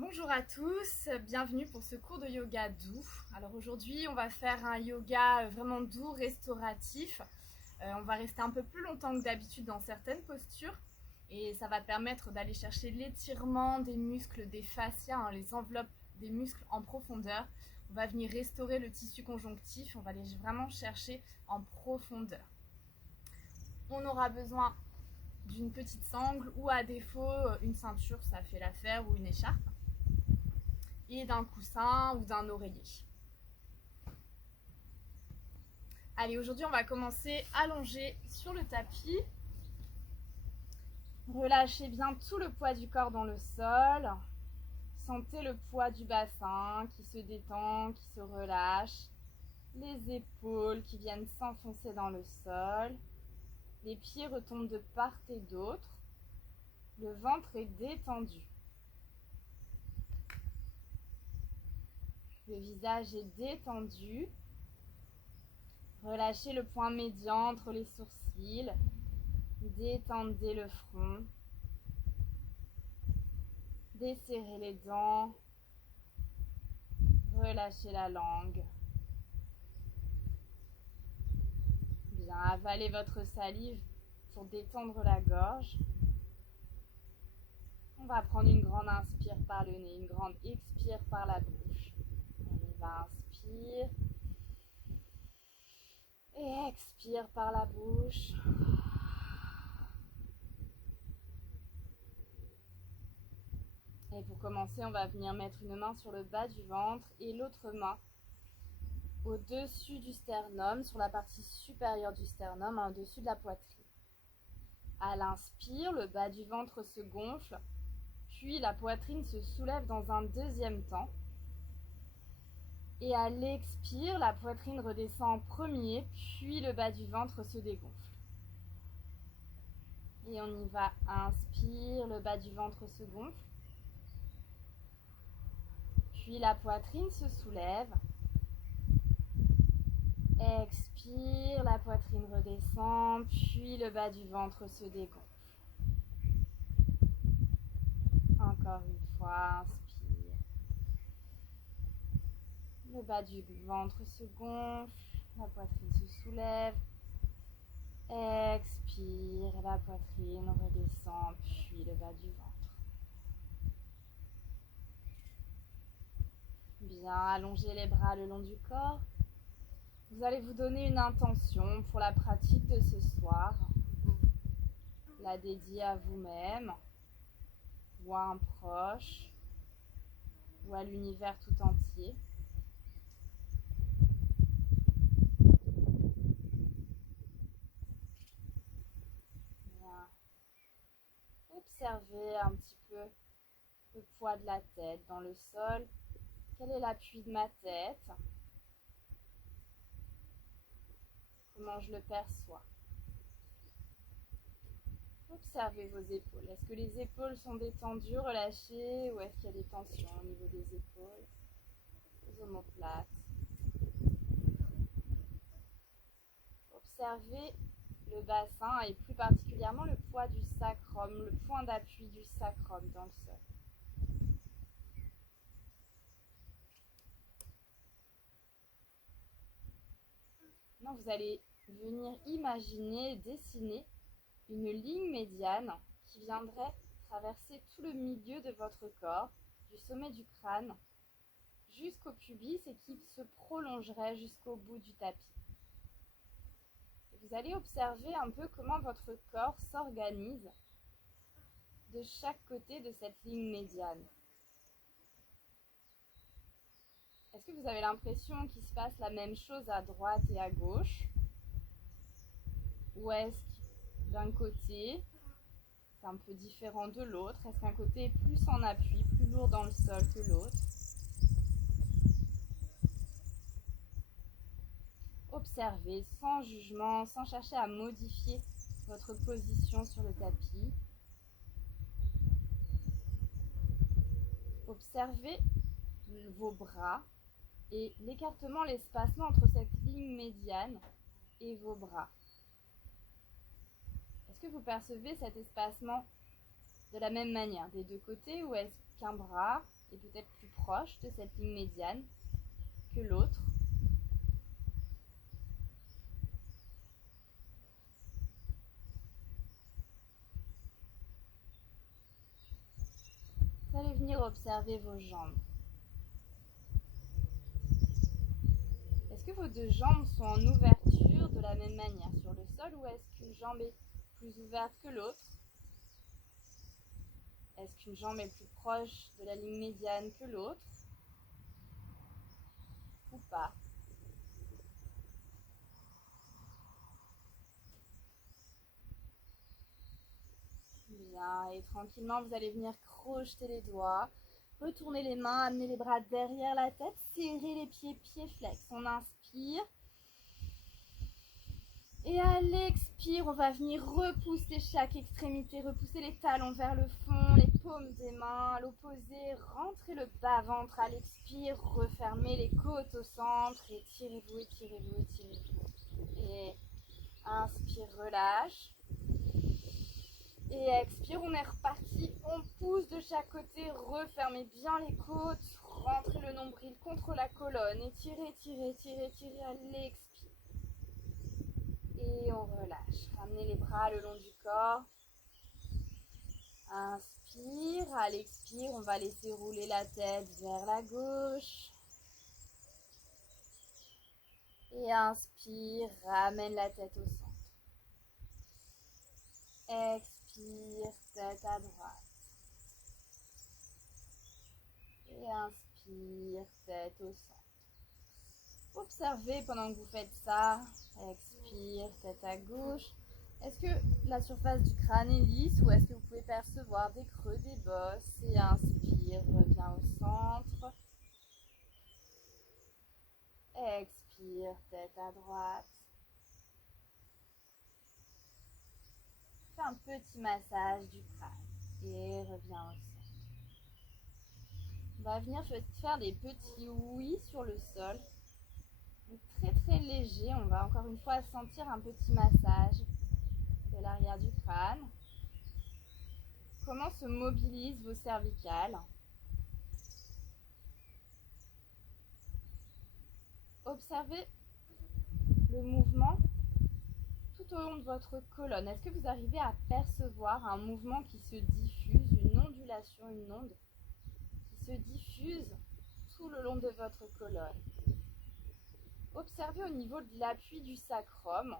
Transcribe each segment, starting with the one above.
Bonjour à tous, bienvenue pour ce cours de yoga doux. Alors aujourd'hui on va faire un yoga vraiment doux, restauratif. On va rester un peu plus longtemps que d'habitude dans certaines postures et ça va permettre d'aller chercher l'étirement des muscles, des fascias, les enveloppes des muscles en profondeur. On va venir restaurer le tissu conjonctif, on va aller vraiment chercher en profondeur. On aura besoin d'une petite sangle ou à défaut une ceinture, ça fait l'affaire, ou une écharpe. Et d'un coussin ou d'un oreiller. Allez, aujourd'hui on va commencer allongé sur le tapis. Relâchez bien tout le poids du corps dans le sol. Sentez le poids du bassin qui se détend, qui se relâche. Les épaules qui viennent s'enfoncer dans le sol. Les pieds retombent de part et d'autre. Le ventre est détendu. Le visage est détendu. Relâchez le point médian entre les sourcils. Détendez le front. Desserrez les dents. Relâchez la langue. Bien, avalez votre salive pour détendre la gorge. On va prendre une grande inspire par le nez, une grande expire par la bouche. On y va, inspire. Et expire par la bouche. Et pour commencer, on va venir mettre une main sur le bas du ventre et l'autre main au-dessus du sternum, sur la partie supérieure du sternum, au-dessus de la poitrine. À l'inspire, le bas du ventre se gonfle, puis la poitrine se soulève dans un deuxième temps. Et à l'expire, la poitrine redescend en premier, puis le bas du ventre se dégonfle. Et on y va, inspire, le bas du ventre se gonfle. Puis la poitrine se soulève. Expire, la poitrine redescend, puis le bas du ventre se dégonfle. Encore une fois, inspire. Le bas du ventre se gonfle, la poitrine se soulève. Expire, la poitrine redescend, puis le bas du ventre. Bien, allongez les bras le long du corps. Vous allez vous donner une intention pour la pratique de ce soir. La dédier à vous-même, ou à un proche, ou à l'univers tout entier. Bien. Observez un petit peu le poids de la tête dans le sol. Quel est l'appui de ma tête? Comment je le perçois? Observez vos épaules. Est-ce que les épaules sont détendues, relâchées, ou est-ce qu'il y a des tensions au niveau des épaules, les omoplates? Observez le bassin et plus particulièrement le poids du sacrum, le point d'appui du sacrum dans le sol. Maintenant, vous allez venir imaginer, dessiner une ligne médiane qui viendrait traverser tout le milieu de votre corps, du sommet du crâne jusqu'au pubis et qui se prolongerait jusqu'au bout du tapis. Et vous allez observer un peu comment votre corps s'organise de chaque côté de cette ligne médiane. Est-ce que vous avez l'impression qu'il se passe la même chose à droite et à gauche? Ou est-ce que d'un côté, c'est un peu différent de l'autre? Est-ce qu'un côté est plus en appui, plus lourd dans le sol que l'autre? Observez sans jugement, sans chercher à modifier votre position sur le tapis. Observez vos bras et l'écartement, l'espacement entre cette ligne médiane et vos bras. Est-ce que vous percevez cet espacement de la même manière des deux côtés, ou est-ce qu'un bras est peut-être plus proche de cette ligne médiane que l'autre. Vous allez venir observer vos jambes. Est-ce que vos deux jambes sont en ouverture de la même manière sur le sol ou est-ce qu'une jambe est plus ouverte que l'autre? Est-ce qu'une jambe est plus proche de la ligne médiane que l'autre? Ou pas? Bien, et tranquillement, vous allez venir crocheter les doigts, retourner les mains, amener les bras derrière la tête, serrer les pieds, pieds flex. On inspire. Et à l'expire, on va venir repousser chaque extrémité, repousser les talons vers le fond, les paumes des mains à l'opposé, rentrez le bas-ventre à l'expire, refermez les côtes au centre, étirez-vous, étirez-vous, étirez-vous. Et inspire, relâche. Et expire, on est reparti, on pousse de chaque côté, refermez bien les côtes, rentrez le nombril contre la colonne, étirez, étirez, étirez, étirez à l'expire. Et on relâche. Ramenez les bras le long du corps. Inspire. À l'expire, on va laisser rouler la tête vers la gauche. Et inspire. Ramène la tête au centre. Expire. Tête à droite. Et inspire. Tête au centre. Observez pendant que vous faites ça. Expire. Tête à gauche. Est-ce que la surface du crâne est lisse ou est-ce que vous pouvez percevoir des creux, des bosses? Et inspire, reviens au centre. Expire, tête à droite. Fais un petit massage du crâne et reviens au centre. On va venir faire des petits oui sur le sol. Donc, très très léger, on va encore une fois sentir un petit massage de l'arrière du crâne. Comment se mobilisent vos cervicales? Observez le mouvement tout au long de votre colonne. Est-ce que vous arrivez à percevoir un mouvement qui se diffuse, une ondulation, une onde qui se diffuse tout le long de votre colonne? Observez au niveau de l'appui du sacrum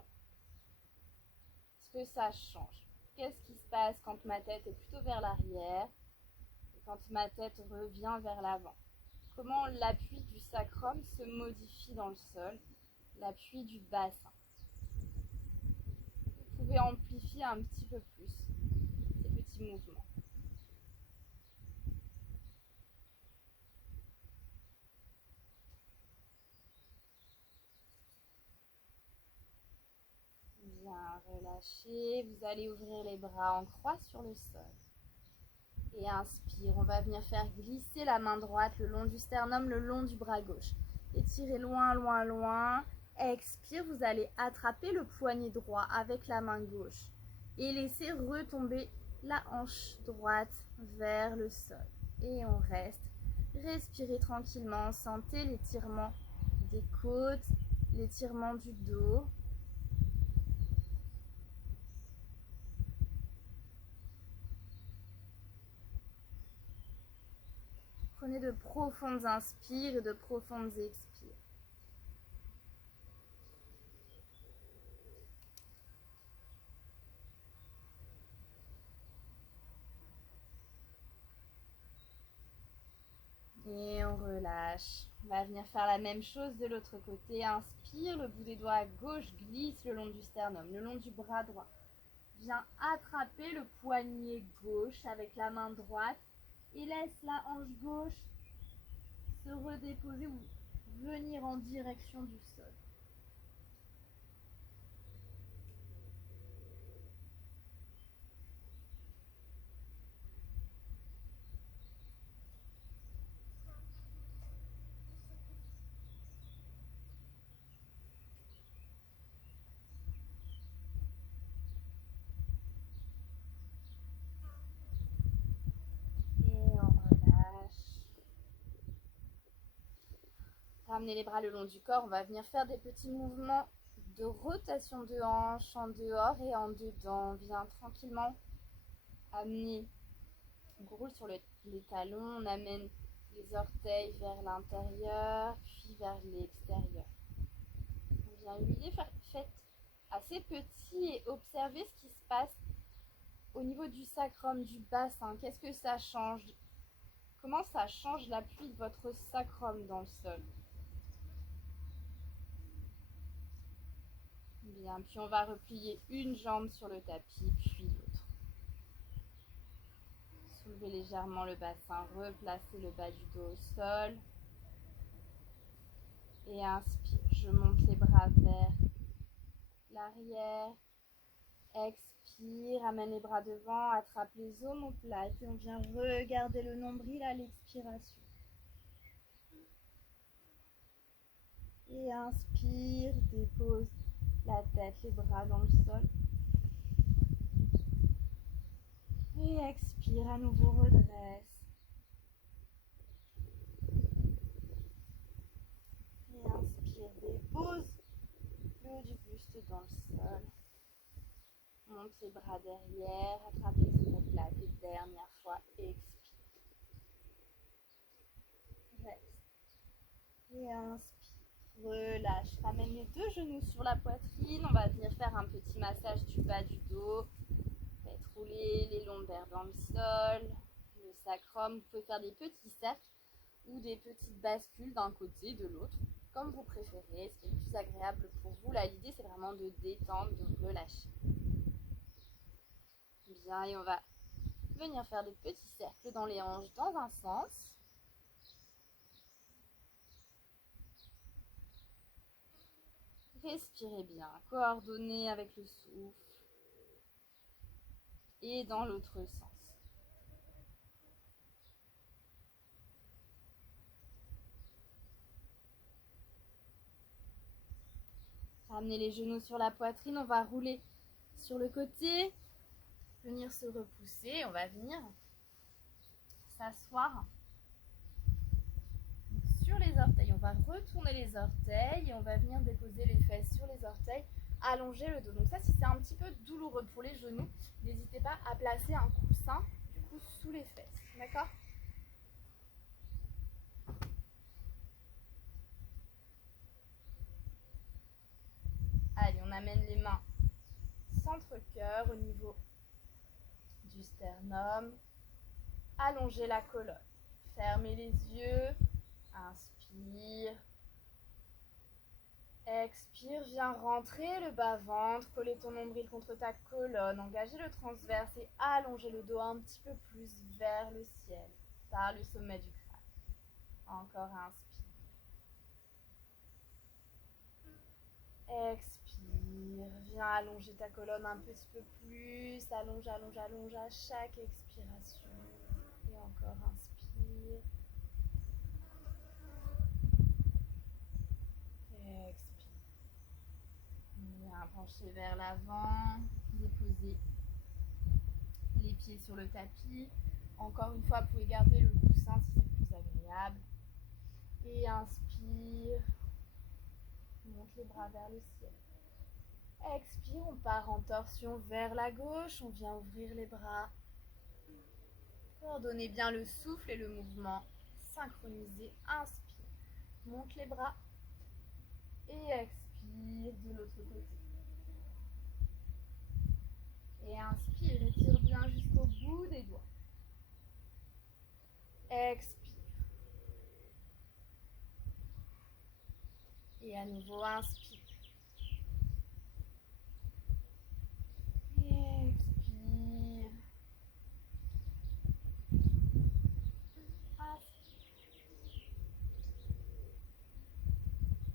ce que ça change. Qu'est-ce qui se passe quand ma tête est plutôt vers l'arrière et quand ma tête revient vers l'avant? Comment l'appui du sacrum se modifie dans le sol, l'appui du bassin? Vous pouvez amplifier un petit peu plus ces petits mouvements. Bien, relâchez. Vous allez ouvrir les bras en croix sur le sol. Et inspire, on va venir faire glisser la main droite le long du sternum, le long du bras gauche. Étirez loin, loin, loin. Expire, vous allez attraper le poignet droit avec la main gauche. Et laissez retomber la hanche droite vers le sol. Et on reste. Respirez tranquillement, sentez l'étirement des côtes, l'étirement du dos. Prenez de profondes inspires et de profondes expires. Et on relâche. On va venir faire la même chose de l'autre côté. Inspire, le bout des doigts à gauche glisse le long du sternum, le long du bras droit. Viens attraper le poignet gauche avec la main droite et laisse la hanche gauche se redéposer ou venir en direction du sol. Et on relâche. Ramenez les bras le long du corps. On va venir faire des petits mouvements de rotation de hanche en dehors et en dedans. Viens tranquillement amener. On roule sur les talons. On amène les orteils vers l'intérieur, puis vers l'extérieur. On vient huiler, faites assez petit et observez ce qui se passe au niveau du sacrum, du bassin. Qu'est-ce que ça change? Comment ça change l'appui de votre sacrum dans le sol? Bien, puis on va replier une jambe sur le tapis, puis l'autre. Soulevez légèrement le bassin, replacez le bas du dos au sol. Et inspire, je monte les bras vers l'arrière. Expire, amène les bras devant, attrape les omoplates et on vient regarder le nombril à l'expiration. Et inspire, dépose la tête, les bras dans le sol. Et expire, à nouveau redresse. Et inspire, dépose le haut du buste dans le sol. Monte les bras derrière, attrape les omoplates et dernière fois, expire. Reste. Et inspire, relâche. Ramène les deux genoux sur la poitrine. On va venir faire un petit massage du bas du dos. Faites rouler les lombaires dans le sol, le sacrum. Vous pouvez faire des petits cercles ou des petites bascules d'un côté et de l'autre, comme vous préférez, ce qui est le plus agréable pour vous. Là, l'idée, c'est vraiment de détendre, de relâcher. Bien, et on va venir faire des petits cercles dans les hanches dans un sens. Respirez bien, coordonnez avec le souffle. Et dans l'autre sens. Ramenez les genoux sur la poitrine, on va rouler sur le côté, venir se repousser, on va venir s'asseoir sur les orteils. On va retourner les orteils et on va venir déposer les fesses sur les orteils, allonger le dos. Donc ça, si c'est un petit peu douloureux pour les genoux, n'hésitez pas à placer un coussin du coup sous les fesses, d'accord? Allez, on amène les mains centre-cœur au niveau du sternum. Allongez la colonne. Fermez les yeux. Inspire. Expire, viens rentrer le bas-ventre, coller ton nombril contre ta colonne, engager le transverse et allonger le dos un petit peu plus vers le ciel, par le sommet du crâne. Encore inspire. Expire, viens allonger ta colonne un petit peu plus, allonge, allonge, allonge à chaque expiration. Et encore inspire. Expire. Bien pencher vers l'avant, déposer les pieds sur le tapis. Encore une fois, vous pouvez garder le coussin si c'est plus agréable. Et inspire. Monte les bras vers le ciel. Expire, on part en torsion vers la gauche. On vient ouvrir les bras. Coordonnez bien le souffle et le mouvement. Synchronisez. Inspire. Monte les bras. Et expire de l'autre côté. Et inspire, étire bien jusqu'au bout des doigts. Expire. Et à nouveau, inspire. Et expire.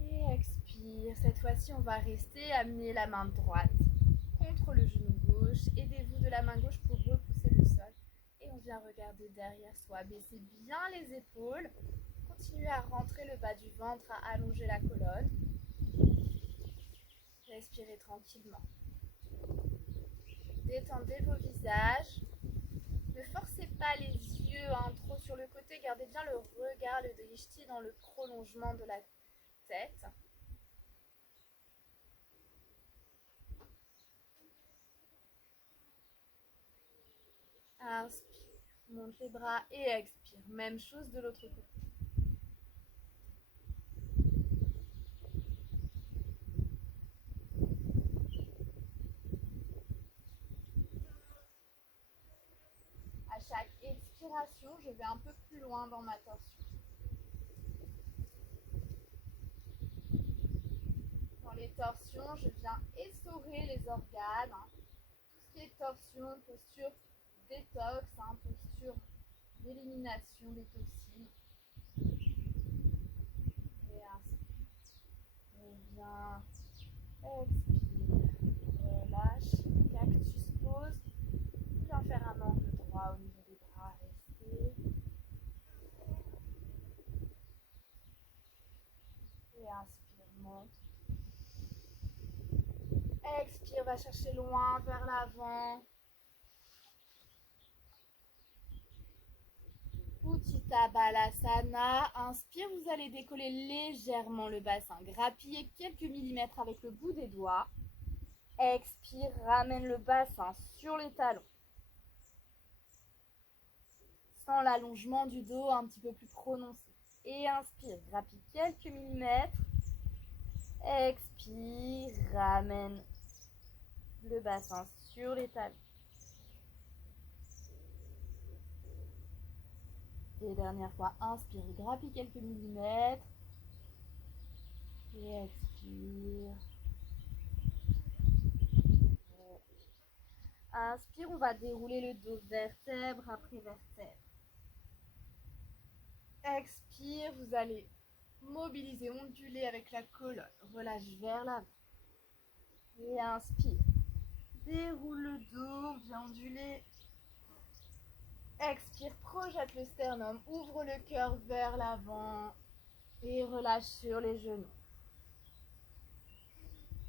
Et expire. Cette fois-ci, on va rester, amener la main droite contre le genou gauche. Aidez-vous de la main gauche pour repousser le sol. Et on vient regarder derrière soi. Baissez bien les épaules. Continuez à rentrer le bas du ventre, à allonger la colonne. Respirez tranquillement. Détendez vos visages. Ne forcez pas les yeux trop sur le côté. Gardez bien le regard, le drishti dans le prolongement de la tête. Inspire, monte les bras et expire. Même chose de l'autre côté. À chaque expiration, je vais un peu plus loin dans ma torsion. Dans les torsions, je viens essorer les organes. Tout ce qui est torsion, posture détox, posture d'élimination des toxines. Et inspire. Reviens. Expire. Relâche. Cactus pose. Viens faire un angle droit au niveau des bras. Restez. Et inspire, monte. Expire, va chercher loin vers l'avant. Utthita Balasana. Inspire, vous allez décoller légèrement le bassin. Grappillez quelques millimètres avec le bout des doigts. Expire, ramène le bassin sur les talons. Sans l'allongement du dos un petit peu plus prononcé. Et inspire, grappille quelques millimètres. Expire, ramène le bassin sur les talons. Et dernière fois, inspire, grappille quelques millimètres. Et expire. Inspire, on va dérouler le dos vertèbre après vertèbre. Expire, vous allez mobiliser, onduler avec la colonne. Relâche vers l'avant. Et inspire. Déroule le dos, bien onduler. Expire, projette le sternum, ouvre le cœur vers l'avant et relâche sur les genoux.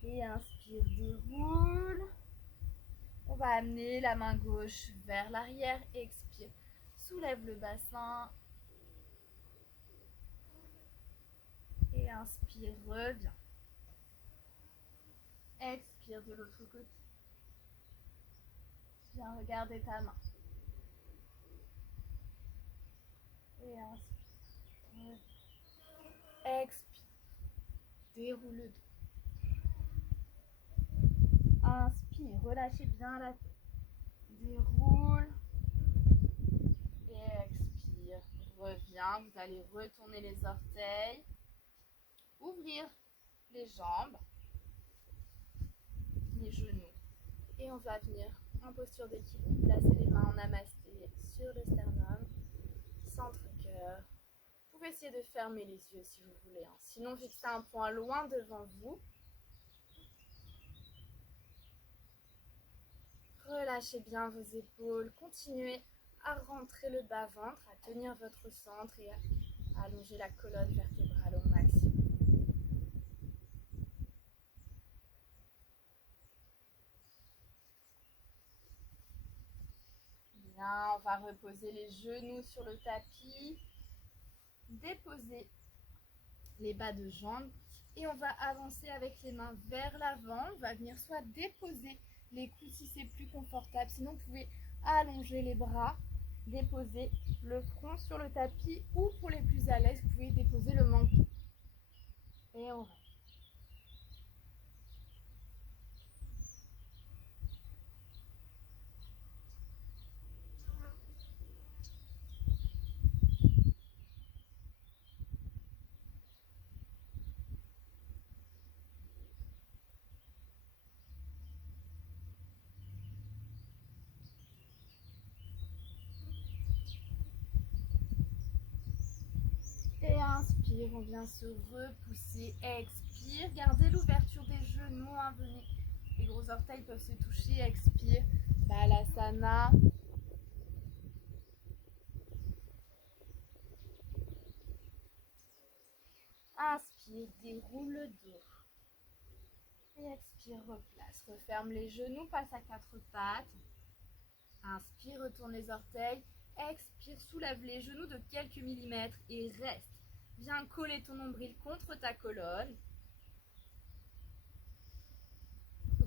Et inspire, déroule. On va amener la main gauche vers l'arrière. Expire, soulève le bassin. Et inspire, reviens. Expire de l'autre côté. Viens regarder ta main. Et inspire. Expire. Déroule le dos. Inspire. Relâchez bien la tête. Déroule. Et expire. Reviens. Vous allez retourner les orteils. Ouvrir les jambes. Les genoux. Et on va venir en posture d'équilibre. Placer les mains en namasté sur le sternum. Centre-cœur. Vous pouvez essayer de fermer les yeux si vous voulez. Sinon, fixez un point loin devant vous. Relâchez bien vos épaules. Continuez à rentrer le bas-ventre, à tenir votre centre et à allonger la colonne vertébrale au maximum. Bien, on va reposer les genoux sur le tapis. Déposer les bas de jambes et on va avancer avec les mains vers l'avant. On va venir soit déposer les coudes si c'est plus confortable, sinon vous pouvez allonger les bras, déposer le front sur le tapis ou pour les plus à l'aise, vous pouvez déposer le menton. Et on reste. Et inspire, on vient se repousser. Expire, gardez l'ouverture des genoux. Venez. Les gros orteils peuvent se toucher. Expire, Balasana. Inspire, déroule le dos. Et expire, replace. Referme les genoux, passe à quatre pattes. Inspire, retourne les orteils. Expire, soulève les genoux de quelques millimètres et reste. Viens coller ton nombril contre ta colonne.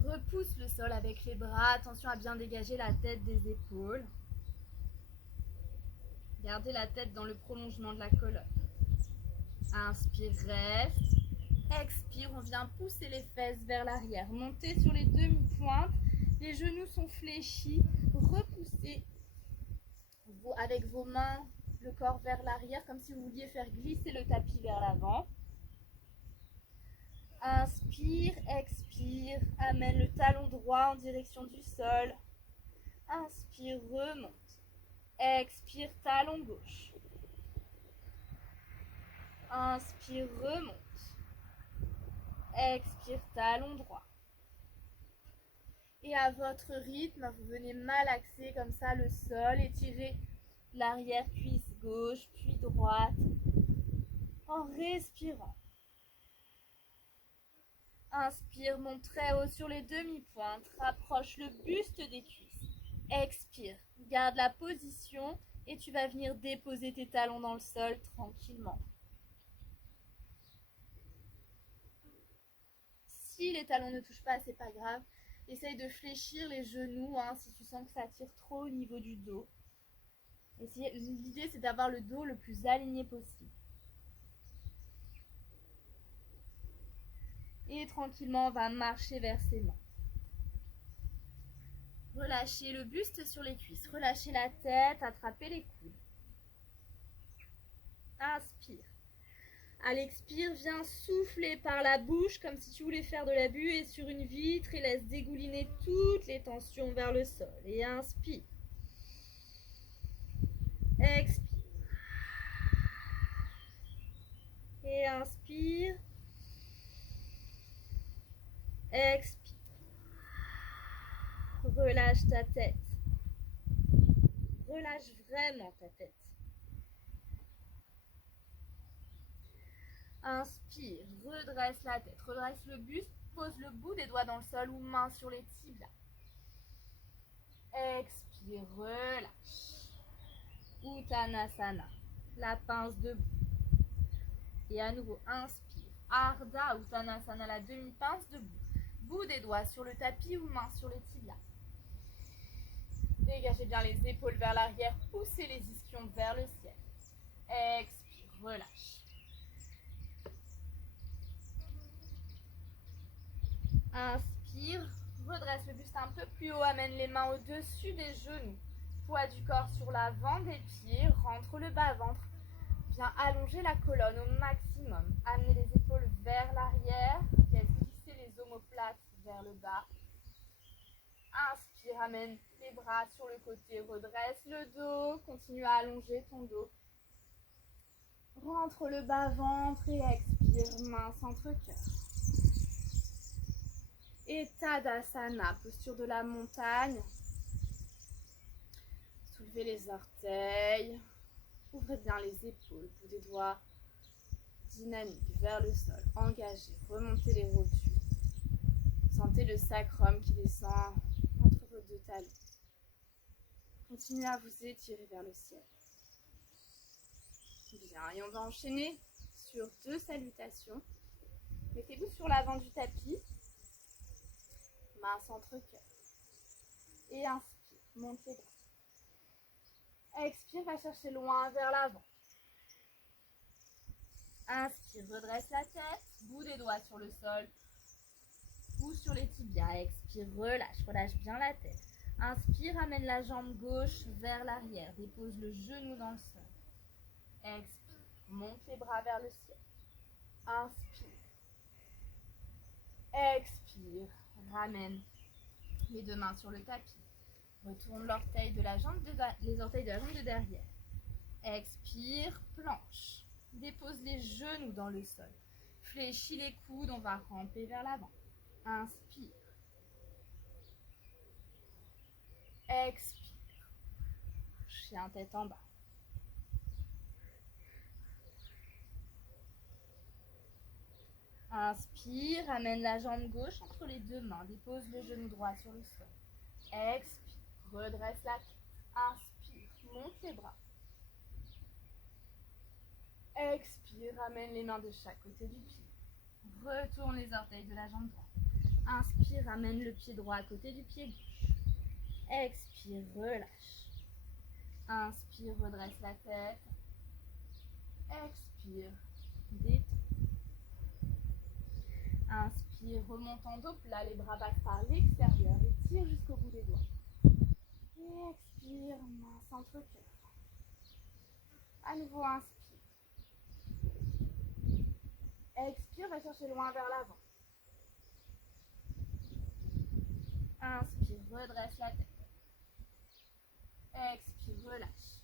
Repousse le sol avec les bras. Attention à bien dégager la tête des épaules. Gardez la tête dans le prolongement de la colonne. Inspire, reste. Expire, on vient pousser les fesses vers l'arrière. Montez sur les demi-pointes. Les genoux sont fléchis. Repoussez avec vos mains le corps vers l'arrière, comme si vous vouliez faire glisser le tapis vers l'avant. Inspire, expire. Amène le talon droit en direction du sol. Inspire, remonte. Expire, talon gauche. Inspire, remonte. Expire, talon droit. Et à votre rythme, vous venez malaxer comme ça le sol, étirez l'arrière-cuisse gauche puis droite en respirant. Inspire, monte très haut sur les demi-pointes, rapproche le buste des cuisses. Expire, garde la position et tu vas venir déposer tes talons dans le sol tranquillement. Si les talons ne touchent pas, c'est pas grave. Essaye de fléchir les genoux si tu sens que ça tire trop au niveau du dos. L'idée, c'est d'avoir le dos le plus aligné possible. Et tranquillement, on va marcher vers ses mains. Relâchez le buste sur les cuisses. Relâchez la tête, attrapez les coudes. Inspire. À l'expire, viens souffler par la bouche comme si tu voulais faire de la buée sur une vitre et laisse dégouliner toutes les tensions vers le sol. Et inspire. Expire. Et inspire. Expire. Relâche ta tête. Relâche vraiment ta tête. Inspire, redresse la tête, redresse le buste, pose le bout des doigts dans le sol ou main sur les tibias. Expire, relâche. Uttanasana, la pince debout. Et à nouveau, inspire. Ardha Uttanasana, la demi-pince debout. Bout des doigts sur le tapis ou main sur les tibias. Dégagez bien les épaules vers l'arrière, poussez les ischions vers le ciel. Expire, relâche. Inspire, redresse le buste un peu plus haut, amène les mains au-dessus des genoux. Poids du corps sur l'avant des pieds, rentre le bas-ventre. Viens allonger la colonne au maximum. Amenez les épaules vers l'arrière, laisse glisser les omoplates vers le bas. Inspire, amène les bras sur le côté, redresse le dos, continue à allonger ton dos. Rentre le bas-ventre et expire, main centre-cœur. Et Tadasana, posture de la montagne. Soulevez les orteils. Ouvrez bien les épaules, bout des doigts dynamiques vers le sol. Engagez, remontez les rotules. Sentez le sacrum qui descend entre vos deux talons. Continuez à vous étirer vers le ciel. Bien, et on va enchaîner sur 2 salutations. Mettez-vous sur l'avant du tapis. Main centre-cœur. Et inspire, monte les bras. Expire, va chercher loin vers l'avant. Inspire, redresse la tête, bout des doigts sur le sol ou sur les tibias. Expire, relâche bien la tête. Inspire, amène la jambe gauche vers l'arrière, dépose le genou dans le sol. Expire, monte les bras vers le ciel. Inspire. Expire, ramène les 2 mains sur le tapis. Retourne les orteils de la jambe de derrière. Expire, planche. Dépose les genoux dans le sol. Fléchis les coudes, on va ramper vers l'avant. Inspire. Expire. Chien tête en bas. Inspire, amène la jambe gauche entre les 2 mains. Dépose le genou droit sur le sol. Expire, redresse la tête. Inspire, monte les bras. Expire, ramène les mains de chaque côté du pied. Retourne les orteils de la jambe droite. Inspire, ramène le pied droit à côté du pied gauche. Expire, relâche. Inspire, redresse la tête. Expire, détends. Inspire, remonte en dos plat, les bras passent par l'extérieur et tire jusqu'au bout des doigts. Et expire, main centre cœur. À nouveau, inspire. Expire, va chercher loin vers l'avant. Inspire, redresse la tête. Expire, relâche.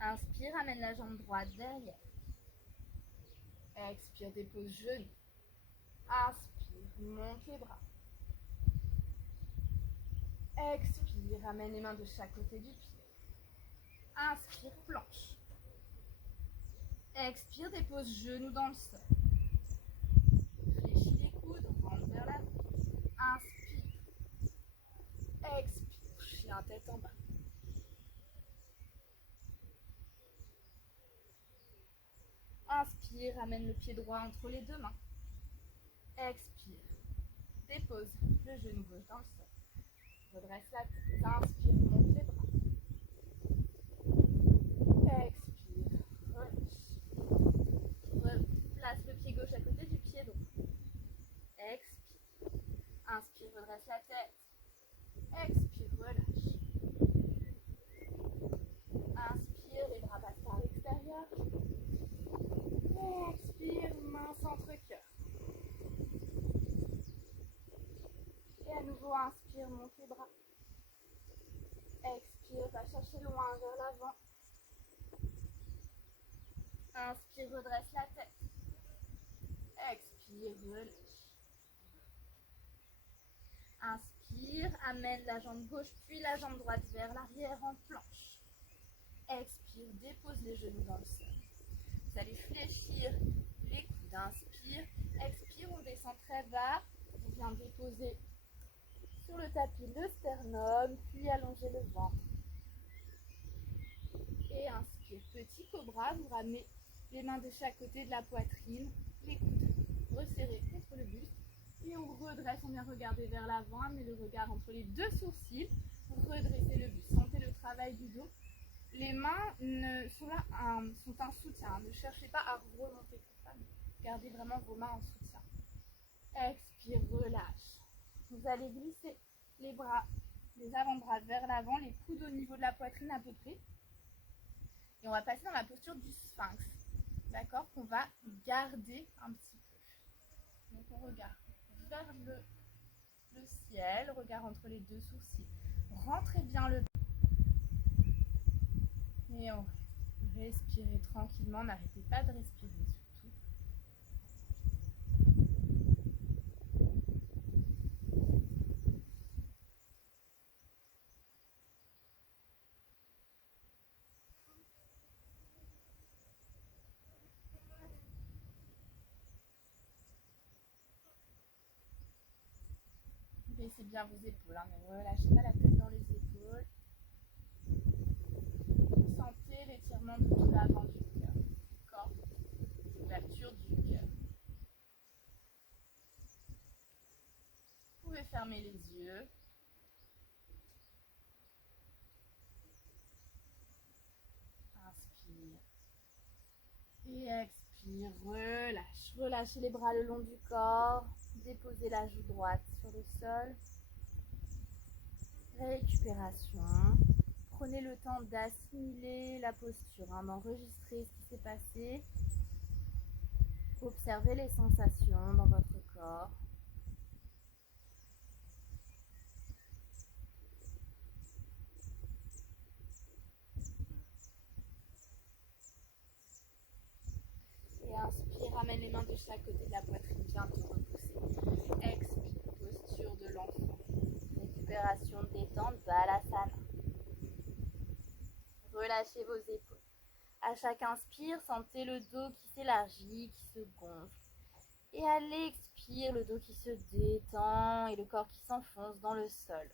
Inspire, amène la jambe droite derrière. Expire, dépose genou. Inspire, monte les bras. Expire, ramène les mains de chaque côté du pied. Inspire, planche. Expire, dépose genou dans le sol. Fléchis les coudes, rentre vers l'avant. Inspire. Expire, chien tête en bas. Inspire, ramène le pied droit entre les deux mains. Expire. Dépose le genou gauche dans le sol. Redresse la tête. Inspire, monte les bras. Expire, relâche. Place le pied gauche à côté du pied droit. Expire. Inspire, redresse la tête. Expire, relâche. Inspire, les bras passent par l'extérieur. Expire, main centre cœur. Et à nouveau, inspire, monte les bras. Expire, va chercher loin vers l'avant. Inspire, redresse la tête. Expire, relâche. Inspire, amène la jambe gauche puis la jambe droite vers l'arrière en planche. Expire, dépose les genoux dans le sol. Vous allez fléchir les coudes. Inspire, expire, on descend très bas. On vient déposer sur le tapis le sternum, puis allonger le ventre. Et inspire, petit cobra, vous ramenez les mains de chaque côté de la poitrine, les coudes resserrés contre le buste. Et on redresse, on vient regarder vers l'avant, amener le regard entre les deux sourcils. Vous redressez le buste, sentez le travail du dos. Les mains sont un soutien. Ne cherchez pas à remonter tout ça. Gardez vraiment vos mains en soutien. Expire, relâche. Vous allez glisser les bras, les avant-bras vers l'avant, les coudes au niveau de la poitrine à peu près. Et on va passer dans la posture du sphinx. D'accord? Qu'on va garder un petit peu. Donc on regarde vers le ciel, regard entre les deux sourcils. Rentrez bien le et on respirez tranquillement, n'arrêtez pas de respirer surtout. Baissez bien vos épaules, hein, ne relâchez pas la tête dans les épaules. Sentez l'étirement de tout l'avant du cœur, corps, l'ouverture du cœur. Vous pouvez fermer les yeux. Inspire. Et expire, relâche. Relâchez les bras le long du corps. Déposez la joue droite sur le sol. Récupération. Prenez le temps d'assimiler la posture, d'enregistrer ce qui s'est passé. Observez les sensations dans votre corps. Et inspire, ramène les mains de chaque côté de la poitrine, bientôt repoussez. Expire, posture de l'enfant. Récupération, détente, Balasana. Relâchez vos épaules. À chaque inspire, sentez le dos qui s'élargit, qui se gonfle. Et à l'expire, le dos qui se détend et le corps qui s'enfonce dans le sol.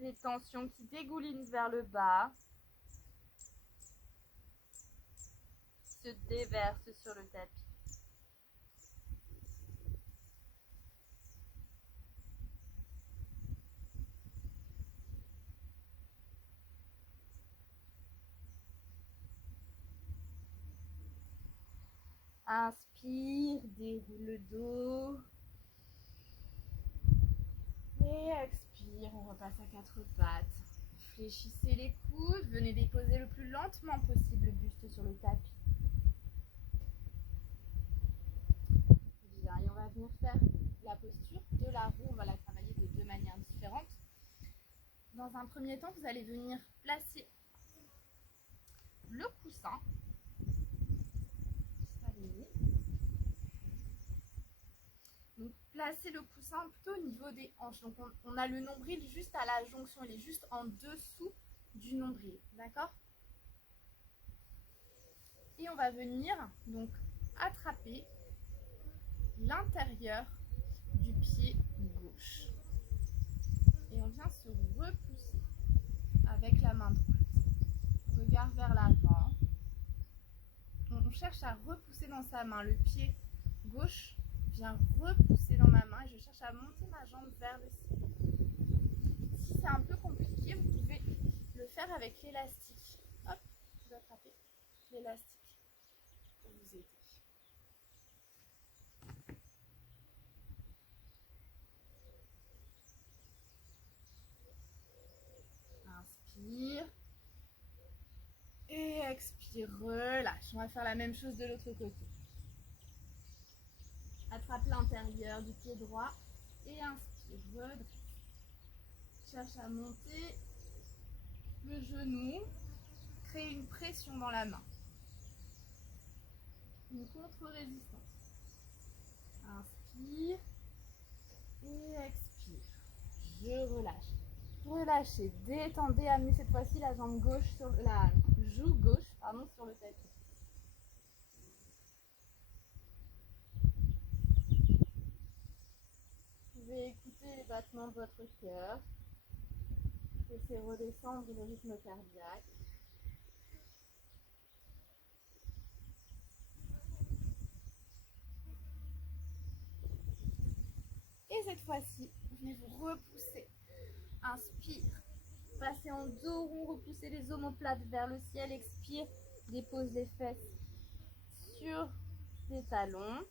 Les tensions qui dégoulinent vers le bas. se déverse sur le tapis. Inspire, déroule le dos. Et expire, on repasse à quatre pattes. Fléchissez les coudes, venez déposer le plus lentement possible le buste sur le tapis. Bien, et on va venir faire la posture de la roue. On va la travailler de deux manières différentes. Dans un premier temps, vous allez venir placer le coussin. Donc, placez le coussin plutôt au niveau des hanches. Donc, on a le nombril juste à la jonction. Il est juste en dessous du nombril. D'accord? Et on va venir donc attraper l'intérieur du pied gauche. Et on vient se repousser avec la main droite. Regard vers l'avant. On cherche à repousser dans sa main. Le pied gauche vient repousser dans ma main et je cherche à monter ma jambe vers le ciel. Si c'est un peu compliqué, vous pouvez le faire avec l'élastique. Hop, vous attrapez l'élastique pour vous aider. Inspire. Et expire, relâche. On va faire la même chose de l'autre côté. Attrape l'intérieur du pied droit et inspire, redresse. Cherche à monter le genou, créer une pression dans la main. Une contre-résistance. Inspire et expire. Je relâche. Relâchez, détendez, amenez cette fois-ci la jambe gauche sur la joue gauche, sur le tapis. Vous pouvez écouter les battements de votre cœur. Laissez redescendre le rythme cardiaque. Et cette fois-ci, je vais vous repousser. Inspire. Passez en dos rond, repoussez les omoplates vers le ciel. Expire. Dépose les fesses sur les talons.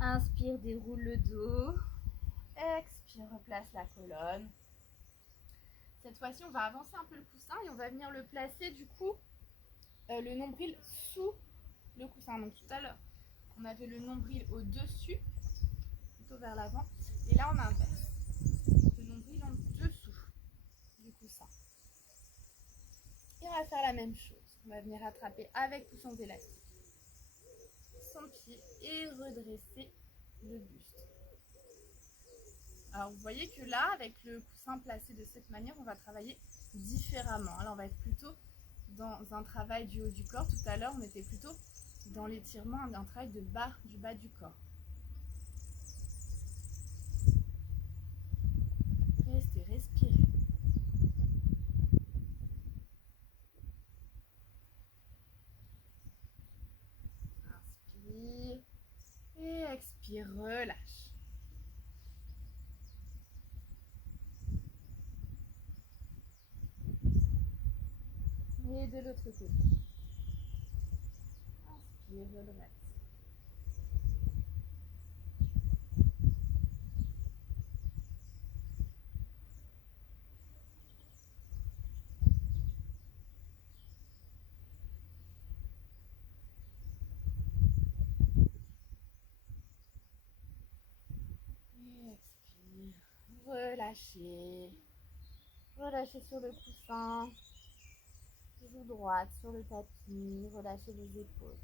Inspire, déroule le dos. Expire, replace la colonne. Cette fois-ci, on va avancer un peu le coussin et on va venir le placer du coup, le nombril sous le coussin. Donc tout à l'heure, on avait le nombril au-dessus, plutôt vers l'avant. Et là, on inverse. Le nombril en dessous du coussin. Et on va faire la même chose. On va venir attraper avec ou sans élastique son pied et redresser le buste. Alors vous voyez que là, avec le coussin placé de cette manière, on va travailler différemment. Alors on va être plutôt dans un travail du haut du corps. Tout à l'heure, on était plutôt dans l'étirement, un travail du bas du corps. Restez, respirez. Inspire et expire, relâche. Et de l'autre côté. Inspire, redresse. Relâchez. Relâchez sur le coussin. Joue droite sur le tapis. Relâchez les épaules.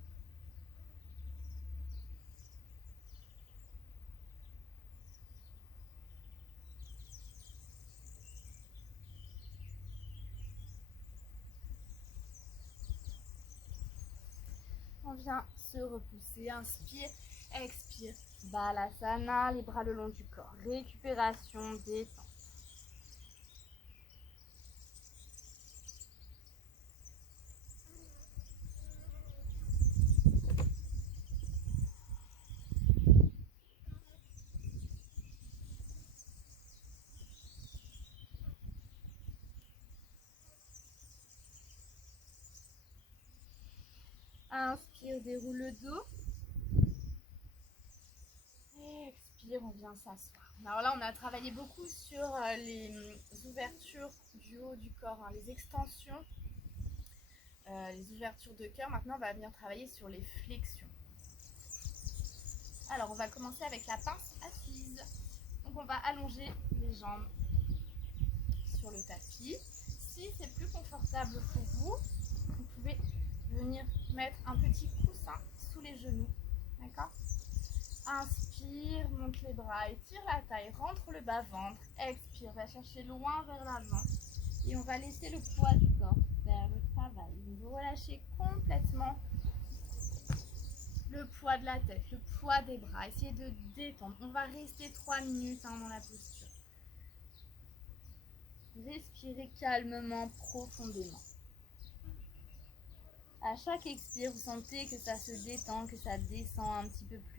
On vient se repousser. Inspire, expire. Balasana, les bras le long du corps. Récupération, détente. Inspire, déroule le dos. Expire, on vient s'asseoir. Alors là, on a travaillé beaucoup sur les ouvertures du haut du corps, hein, les extensions, les ouvertures de cœur. Maintenant, on va venir travailler sur les flexions. Alors, on va commencer avec la pince assise. Donc, on va allonger les jambes sur le tapis. Si c'est plus confortable pour vous, vous pouvez venir mettre un petit coussin sous les genoux. D'accord ? Inspire, monte les bras, étire la taille, rentre le bas-ventre. Expire, va chercher loin vers l'avant. Et on va laisser le poids du corps faire le travail. Vous relâchez complètement le poids de la tête, le poids des bras. Essayez de détendre. On va rester 3 minutes dans la posture. Respirez calmement, profondément. À chaque expire, vous sentez que ça se détend, que ça descend un petit peu plus.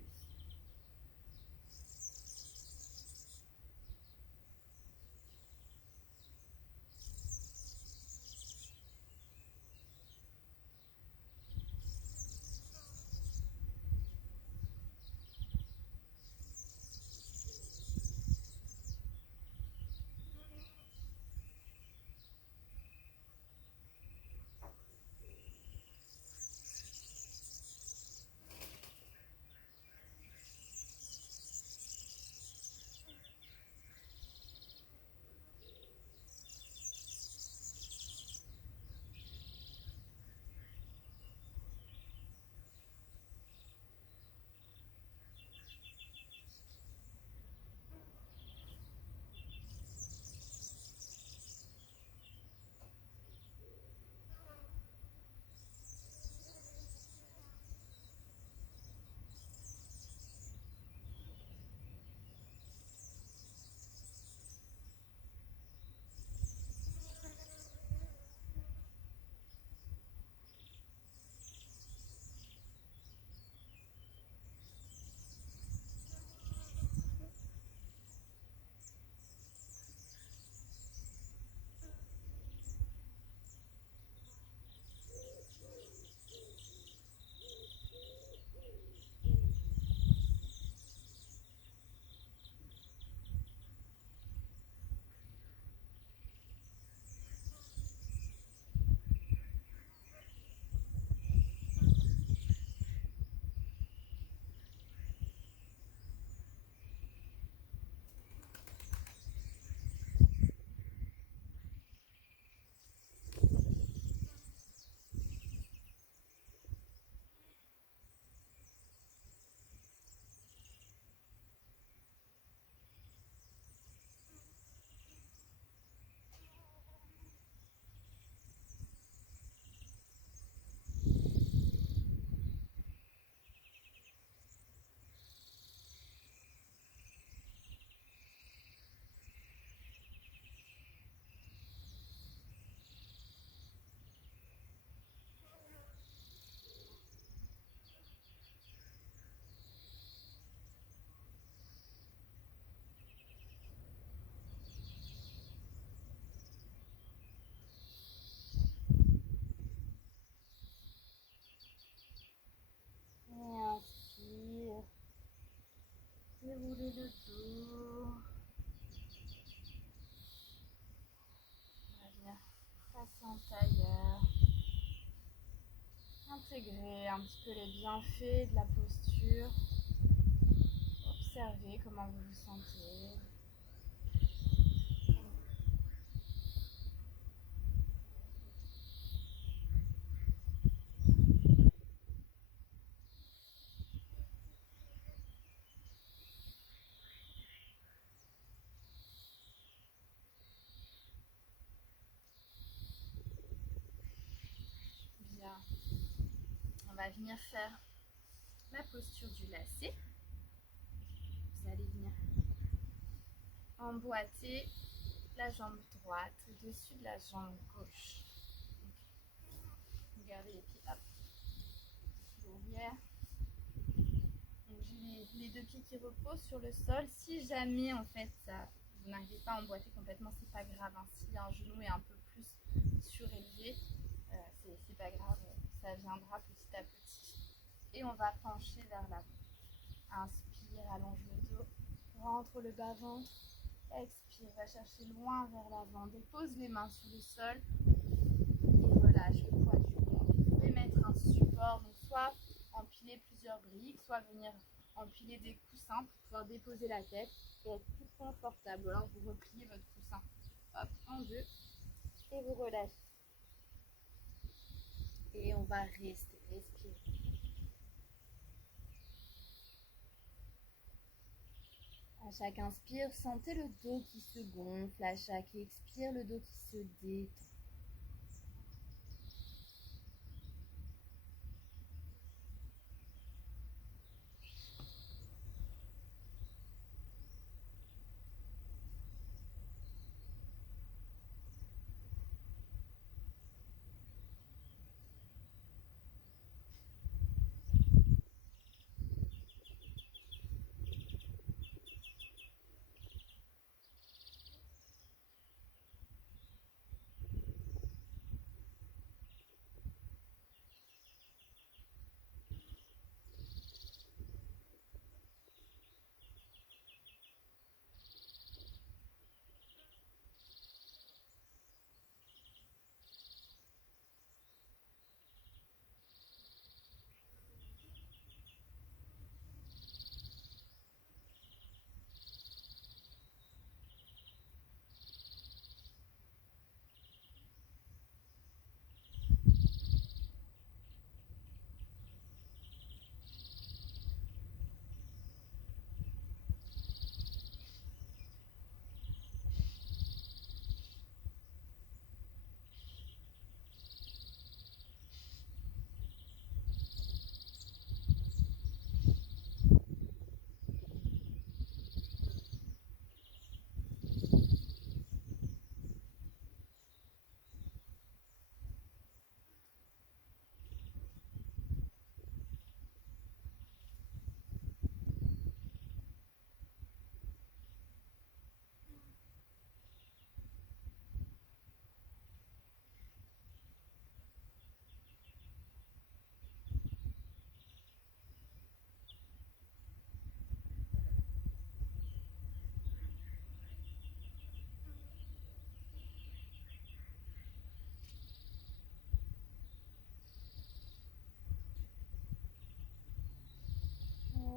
Inspire, déroulez le dos. On va venir passer en tailleur. Intégrer un petit peu les bienfaits de la posture. Observez comment vous vous sentez. Bien. On va venir faire la posture du lacet. Vous allez venir emboîter la jambe droite au-dessus de la jambe gauche. Regardez les pieds, hop, derrière. Donc j'ai les deux pieds qui reposent sur le sol. Si jamais en fait vous n'arrivez pas à emboîter complètement, c'est pas grave. Hein. Si un genou est un peu plus surélevé, c'est pas grave. ça viendra petit à petit. Et on va pencher vers l'avant. Inspire, allonge le dos, rentre le bas-ventre. Expire, va chercher loin vers l'avant. Dépose les mains sur le sol et relâche le poids du corps. Vous pouvez mettre un support, donc soit empiler plusieurs briques, soit venir empiler des coussins pour pouvoir déposer la tête et être plus confortable. Alors vous repliez votre coussin, hop, en deux, et vous relâchez. Et on va rester, respirer. À chaque inspire, sentez le dos qui se gonfle. À chaque expire, le dos qui se détend.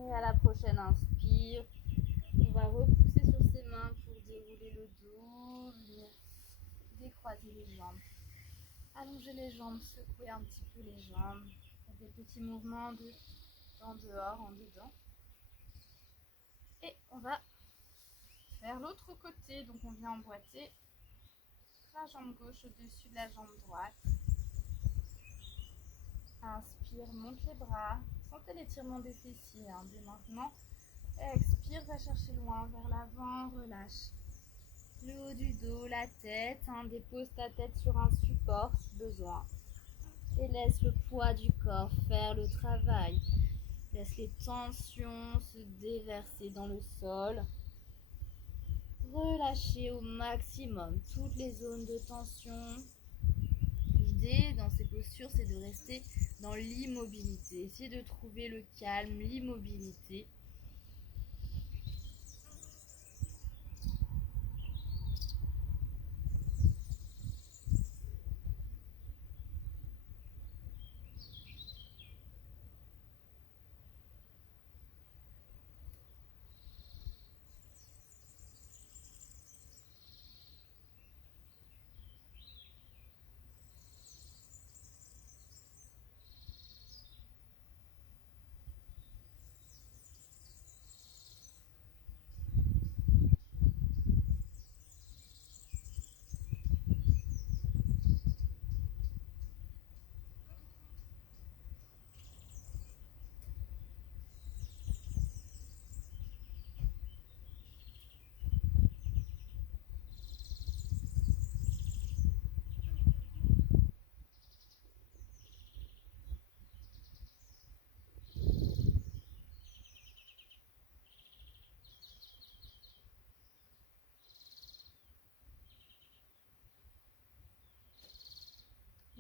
Et à la prochaine inspire, on va repousser sur ses mains pour dérouler le dos, venir décroiser les jambes. Allonger les jambes, secouer un petit peu les jambes. Des petits mouvements en dehors, en dedans. Et on va faire l'autre côté. Donc on vient emboîter la jambe gauche au-dessus de la jambe droite. Inspire, monte les bras. Sentez l'étirement des fessiers dès maintenant. Expire, va chercher loin vers l'avant, relâche. Le haut du dos, la tête. Dépose ta tête sur un support si besoin. Et laisse le poids du corps faire le travail. Laisse les tensions se déverser dans le sol. Relâchez au maximum toutes les zones de tension. L'idée dans ces postures, c'est de rester dans l'immobilité. Essayez de trouver le calme, l'immobilité.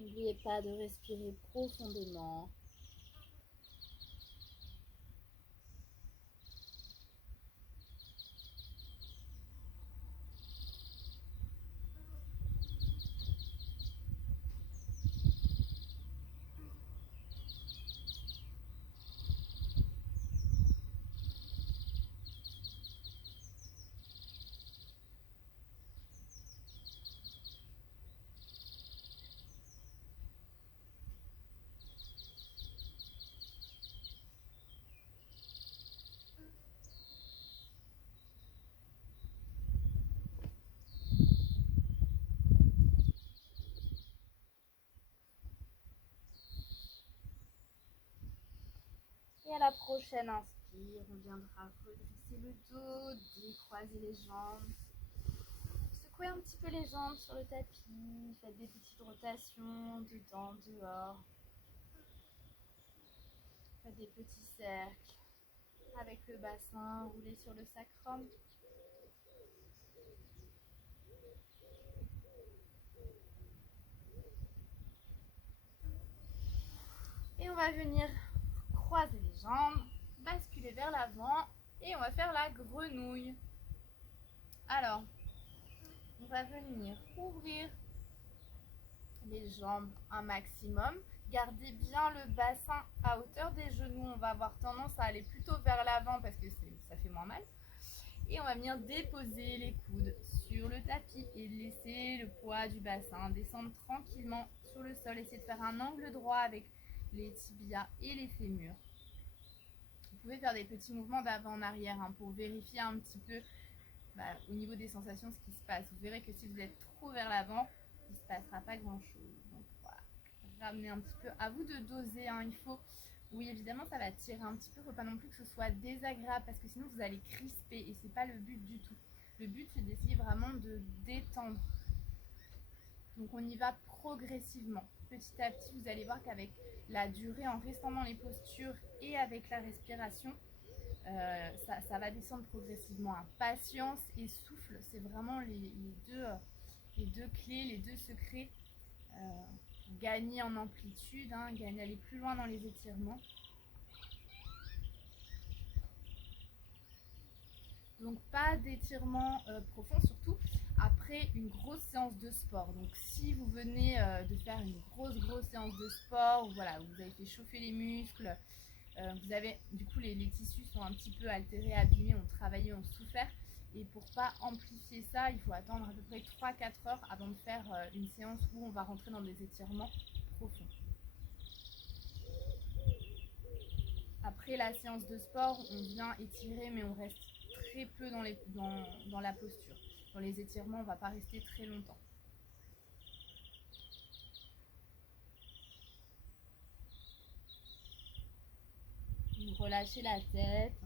N'oubliez pas de respirer profondément. Et à la prochaine inspire, on viendra redresser le dos, décroiser les jambes. Secouez un petit peu les jambes sur le tapis, faites des petites rotations dedans, dehors. Faites des petits cercles avec le bassin, roulez sur le sacrum. Et on va venir croiser les jambes, basculer vers l'avant et on va faire la grenouille. Alors, on va venir ouvrir les jambes un maximum. Gardez bien le bassin à hauteur des genoux. On va avoir tendance à aller plutôt vers l'avant parce que ça fait moins mal. Et on va venir déposer les coudes sur le tapis et laisser le poids du bassin descendre tranquillement sur le sol. Essayez de faire un angle droit avec les tibias et les fémurs. Vous pouvez faire des petits mouvements d'avant en arrière pour vérifier un petit peu au niveau des sensations ce qui se passe. Vous verrez que si vous êtes trop vers l'avant, il ne se passera pas grand chose. Donc voilà, ramenez un petit peu, à vous de doser. Il faut, oui évidemment ça va tirer un petit peu, il ne faut pas non plus que ce soit désagréable parce que sinon vous allez crisper et c'est pas le but du tout. Le but c'est d'essayer vraiment de détendre. Donc on y va progressivement. Petit à petit, vous allez voir qu'avec la durée, en restant dans les postures et avec la respiration, ça va descendre progressivement. Patience et souffle, c'est vraiment les deux clés, les deux secrets. Gagner en amplitude, aller plus loin dans les étirements. Donc pas d'étirement profond, surtout après une grosse séance de sport. Donc si vous venez de faire une grosse séance de sport, voilà, vous avez fait chauffer les muscles, vous avez, du coup les tissus sont un petit peu altérés, abîmés, ont travaillé, ont souffert. Et pour pas amplifier ça, il faut attendre à peu près 3-4 heures avant de faire une séance où on va rentrer dans des étirements profonds. Après la séance de sport, on vient étirer mais on reste très peu dans la posture. Dans les étirements, on ne va pas rester très longtemps. Relâchez la tête.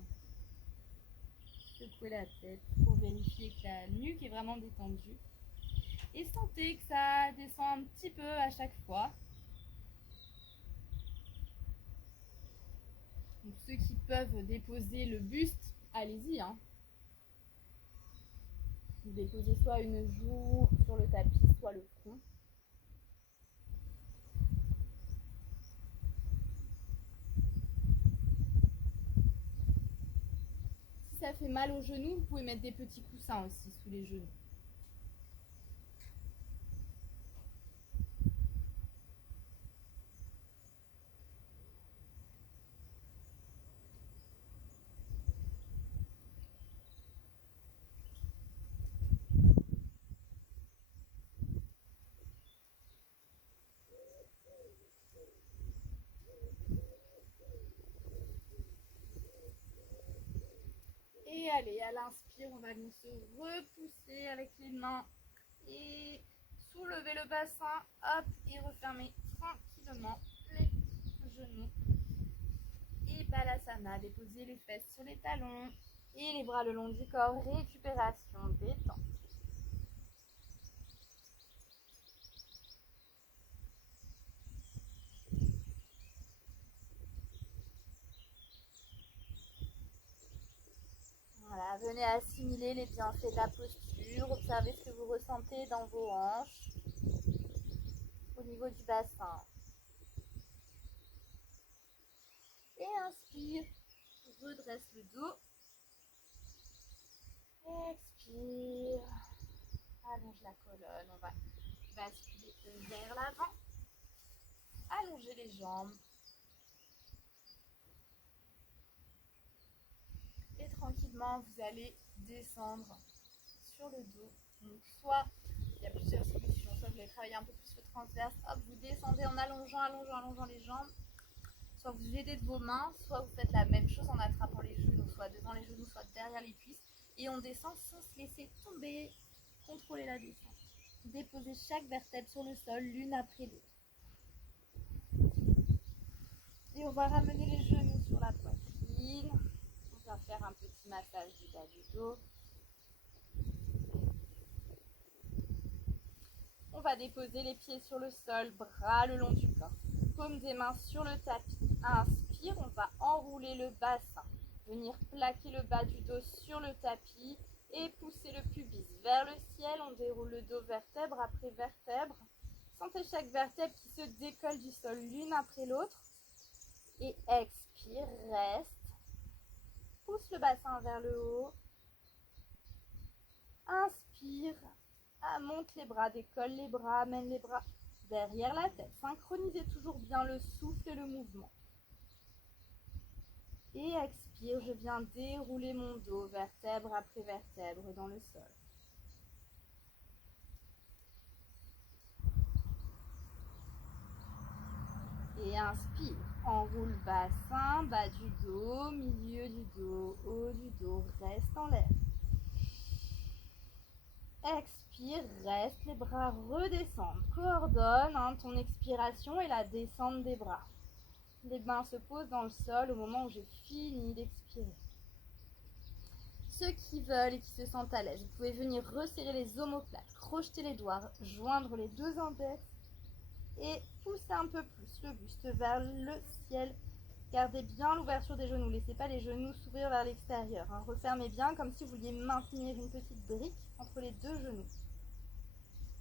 Secouez la tête pour vérifier que la nuque est vraiment détendue. Et sentez que ça descend un petit peu à chaque fois. Donc ceux qui peuvent déposer le buste, allez-y. Vous déposez soit une joue sur le tapis, soit le front. Si ça fait mal aux genoux, vous pouvez mettre des petits coussins aussi sous les genoux. Et allez, à l'inspire, on va venir se repousser avec les mains et soulever le bassin, hop, et refermer tranquillement les genoux. Et Balasana, déposer les fesses sur les talons et les bras le long du corps, récupération, détente. Voilà, venez assimiler les bienfaits de la posture, observez ce que vous ressentez dans vos hanches. au niveau du bassin. Et inspire, redresse le dos. Expire, allonge la colonne, on va basculer vers l'avant. Allongez les jambes. Et tranquillement, vous allez descendre sur le dos. Donc soit, il y a plusieurs solutions, soit vous allez travailler un peu plus le transverse, hop, vous descendez en allongeant les jambes. Soit vous aidez de vos mains, soit vous faites la même chose en attrapant les genoux, soit devant les genoux, soit derrière les cuisses. Et on descend sans se laisser tomber. Contrôlez la descente. Déposez chaque vertèbre sur le sol, l'une après l'autre. Et on va ramener les genoux sur la poitrine. On va faire un petit massage du bas du dos. On va déposer les pieds sur le sol, bras le long du corps. Paume des mains sur le tapis. Inspire, on va enrouler le bassin. Venir plaquer le bas du dos sur le tapis et pousser le pubis vers le ciel. On déroule le dos vertèbre après vertèbre. Sentez chaque vertèbre qui se décolle du sol l'une après l'autre. Et expire, reste. Pousse le bassin vers le haut. Inspire. Monte les bras, décolle les bras, amène les bras derrière la tête. Synchronisez toujours bien le souffle et le mouvement. Et expire, je viens dérouler mon dos, vertèbre après vertèbre dans le sol. Et inspire, enroule bassin, bas du dos, milieu du dos, haut du dos, reste en l'air. Expire, reste, les bras redescendent. Coordonne ton expiration et la descente des bras. Les mains se posent dans le sol au moment où j'ai fini d'expirer. Ceux qui veulent et qui se sentent à l'aise, vous pouvez venir resserrer les omoplates, crocheter les doigts, joindre les deux index et pousser un peu plus le buste vers le ciel. Gardez bien l'ouverture des genoux, laissez pas les genoux s'ouvrir vers l'extérieur. Refermez bien comme si vous vouliez maintenir une petite brique entre les deux genoux.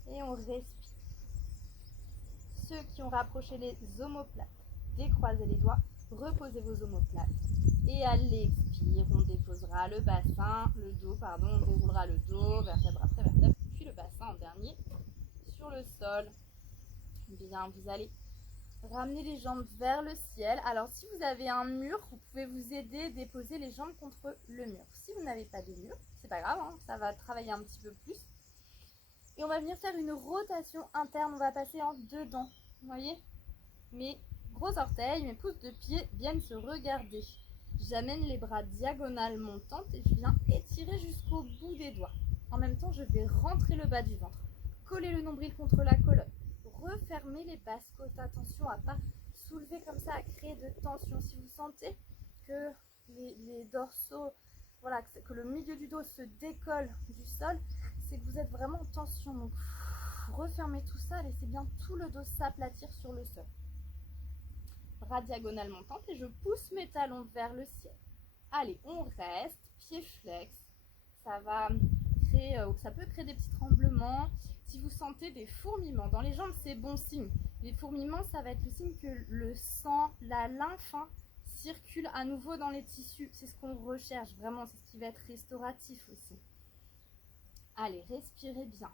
Et on respire. Ceux qui ont rapproché les omoplates, décroisez les doigts, reposez vos omoplates. Et à l'expire, on déposera le bassin, on déroulera le dos, vertèbre après vertèbre, puis le bassin en dernier sur le sol. Bien, vous allez ramener les jambes vers le ciel. Alors, si vous avez un mur, vous pouvez vous aider à déposer les jambes contre le mur. Si vous n'avez pas de mur, c'est pas grave, ça va travailler un petit peu plus. Et on va venir faire une rotation interne, on va passer en dedans. Vous voyez? Mes gros orteils, mes pouces de pied viennent se regarder. J'amène les bras diagonales montantes et je viens étirer jusqu'au bout des doigts. En même temps, je vais rentrer le bas du ventre, coller le nombril contre la colonne, refermer les basses côtes. Attention à ne pas soulever comme ça, à créer de tension. Si vous sentez que les dorsaux, voilà, que le milieu du dos se décolle du sol, c'est que vous êtes vraiment en tension. Donc, refermez tout ça, laissez bien tout le dos s'aplatir sur le sol. Bras diagonales montantes et je pousse mes talons vers le ciel. Allez, on reste, pieds flex. Ça peut créer des petits tremblements. Si vous sentez des fourmillements dans les jambes, c'est bon signe. Les fourmillements, ça va être le signe que le sang, la lymphe circule à nouveau dans les tissus. C'est ce qu'on recherche vraiment, c'est ce qui va être restauratif aussi. Allez, respirez bien.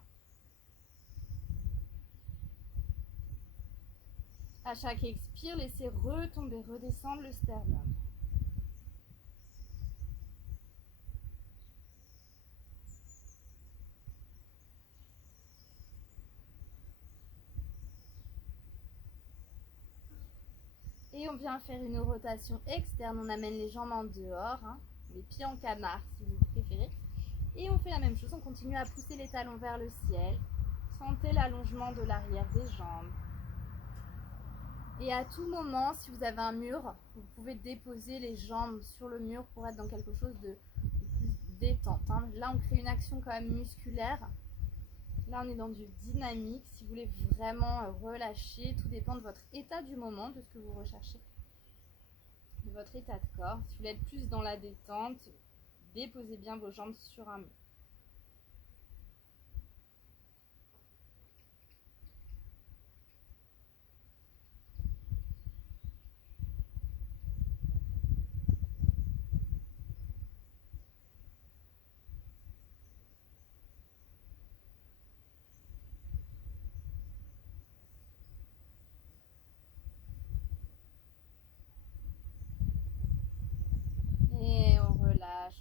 À chaque expire, laissez retomber, redescendre le sternum. Et on vient faire une rotation externe. On amène les jambes en dehors, les pieds en canard si vous préférez. Et on fait la même chose, on continue à pousser les talons vers le ciel. Sentez l'allongement de l'arrière des jambes. Et à tout moment, si vous avez un mur, vous pouvez déposer les jambes sur le mur pour être dans quelque chose de plus détente. Là, on crée une action quand même musculaire. Là, on est dans du dynamique. Si vous voulez vraiment relâcher, tout dépend de votre état du moment, de ce que vous recherchez, de votre état de corps. Si vous voulez être plus dans la détente, déposez bien vos jambes sur un mur.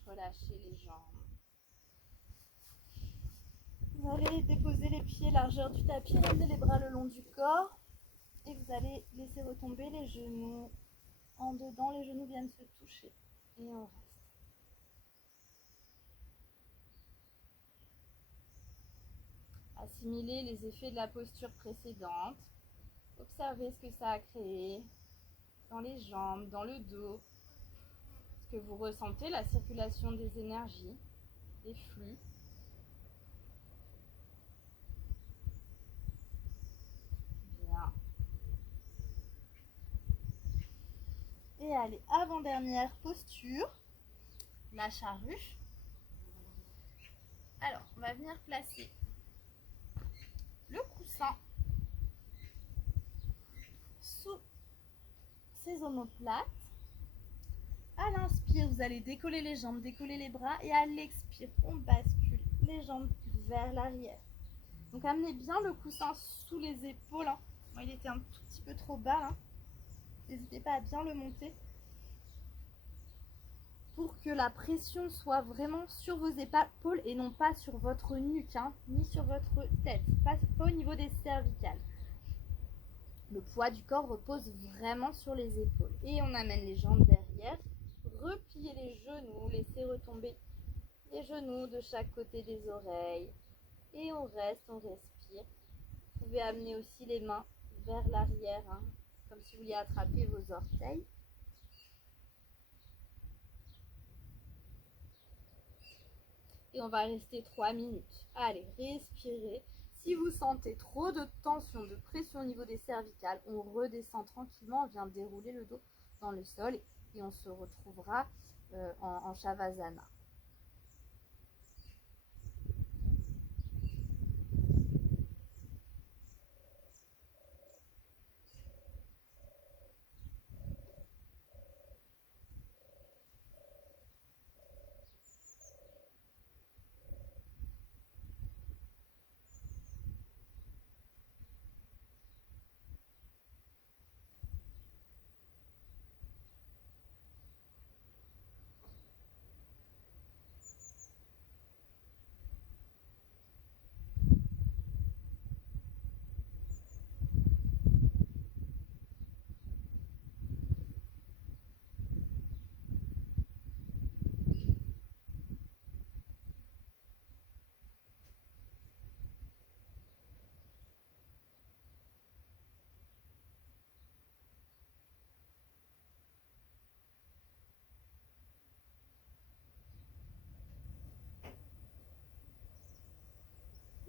relâchez les jambes. Vous allez déposer les pieds largeur du tapis, ramener les bras le long du corps et vous allez laisser retomber les genoux en dedans, les genoux viennent se toucher et on reste. Assimilez les effets de la posture précédente, observez ce que ça a créé dans les jambes, dans le dos, ce que vous ressentez, la circulation des énergies, des flux. Bien. Et allez, avant-dernière posture, la charrue. Alors, on va venir placer le coussin sous ses omoplates. À l'inspire, vous allez décoller les jambes, décoller les bras et à l'expire, on bascule les jambes vers l'arrière. Donc amenez bien le coussin sous les épaules. Moi, il était un tout petit peu trop bas. N'hésitez pas à bien le monter pour que la pression soit vraiment sur vos épaules et non pas sur votre nuque, ni sur votre tête, pas au niveau des cervicales. Le poids du corps repose vraiment sur les épaules. Et on amène les jambes derrière, repliez les genoux, laissez retomber les genoux de chaque côté des oreilles. Et on reste, on respire. Vous pouvez amener aussi les mains vers l'arrière, comme si vous vouliez attraper vos orteils. Et on va rester 3 minutes. Allez, respirez. Si vous sentez trop de tension, de pression au niveau des cervicales, on redescend tranquillement, on vient dérouler le dos dans le sol et on se retrouvera en Shavasana.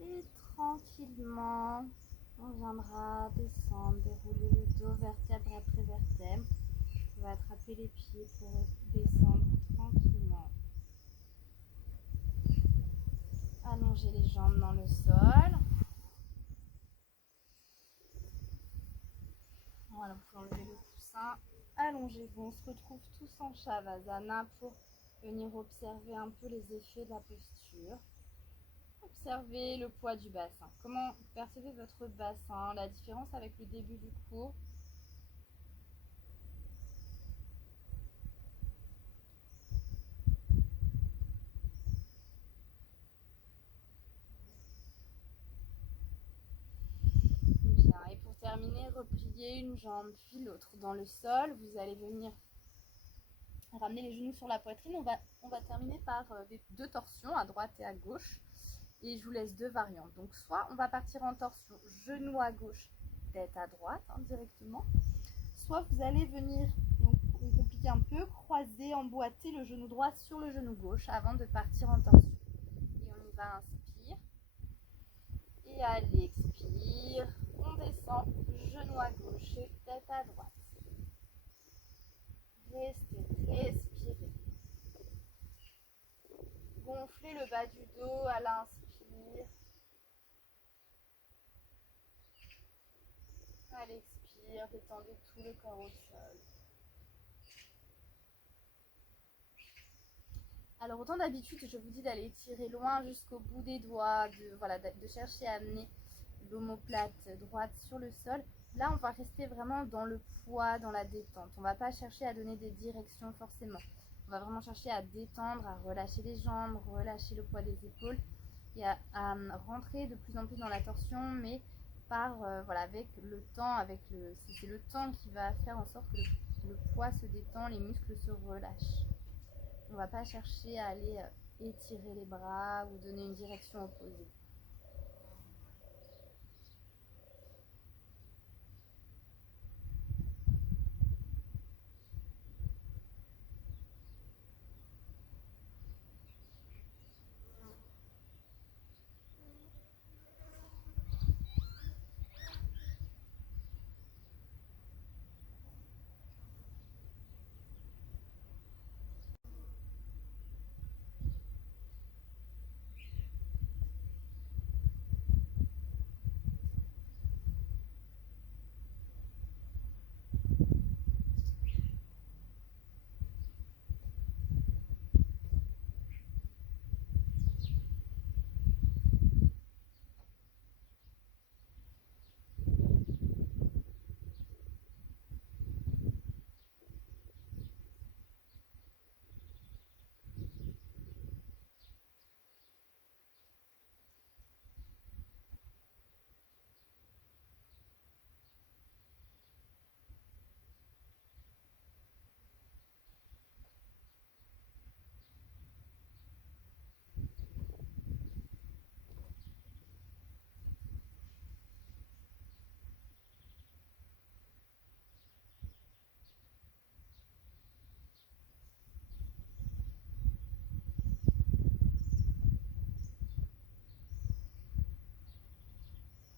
Et tranquillement, on viendra descendre, dérouler le dos vertèbre après vertèbre. On va attraper les pieds pour descendre tranquillement. Allongez les jambes dans le sol. Voilà, vous pouvez enlever le coussin. Allongez-vous, on se retrouve tous en Shavasana pour venir observer un peu les effets de la posture. Observez le poids du bassin. Comment percevez votre bassin, la différence avec le début du cours. Bien, et pour terminer, repliez une jambe puis l'autre dans le sol. Vous allez venir ramener les genoux sur la poitrine. On va terminer par deux torsions à droite et à gauche. Et je vous laisse deux variantes. Donc soit on va partir en torsion, genou à gauche, tête à droite directement. Soit vous allez venir, donc compliquer un peu, croiser, emboîter le genou droit sur le genou gauche avant de partir en torsion. Et on y va, inspire. Et à l'expire, on descend, genou à gauche et tête à droite. Restez, respirez. Gonflez le bas du dos à l'inspire. À l'expire, détendez tout le corps au sol. Alors autant d'habitude, je vous dis d'aller tirer loin jusqu'au bout des doigts, de chercher à amener l'omoplate droite sur le sol. Là, on va rester vraiment dans le poids, dans la détente. On ne va pas chercher à donner des directions forcément. On va vraiment chercher à détendre, à relâcher les jambes, relâcher le poids des épaules et à rentrer de plus en plus dans la torsion, mais par voilà, avec le temps, c'est le temps qui va faire en sorte que le poids se détend, les muscles se relâchent. On ne va pas chercher à aller étirer les bras ou donner une direction opposée.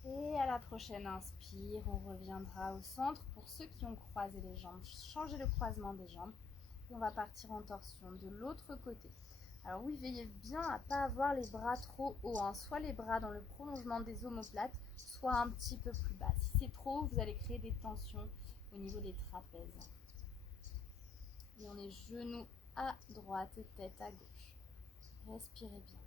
Et à la prochaine inspire, on reviendra au centre. Pour ceux qui ont croisé les jambes, changez le croisement des jambes. Et on va partir en torsion de l'autre côté. Alors oui, veillez bien à ne pas avoir les bras trop hauts, hein. Soit les bras dans le prolongement des omoplates, soit un petit peu plus bas. Si c'est trop haut, vous allez créer des tensions au niveau des trapèzes. Et on est genoux à droite et tête à gauche. Respirez bien.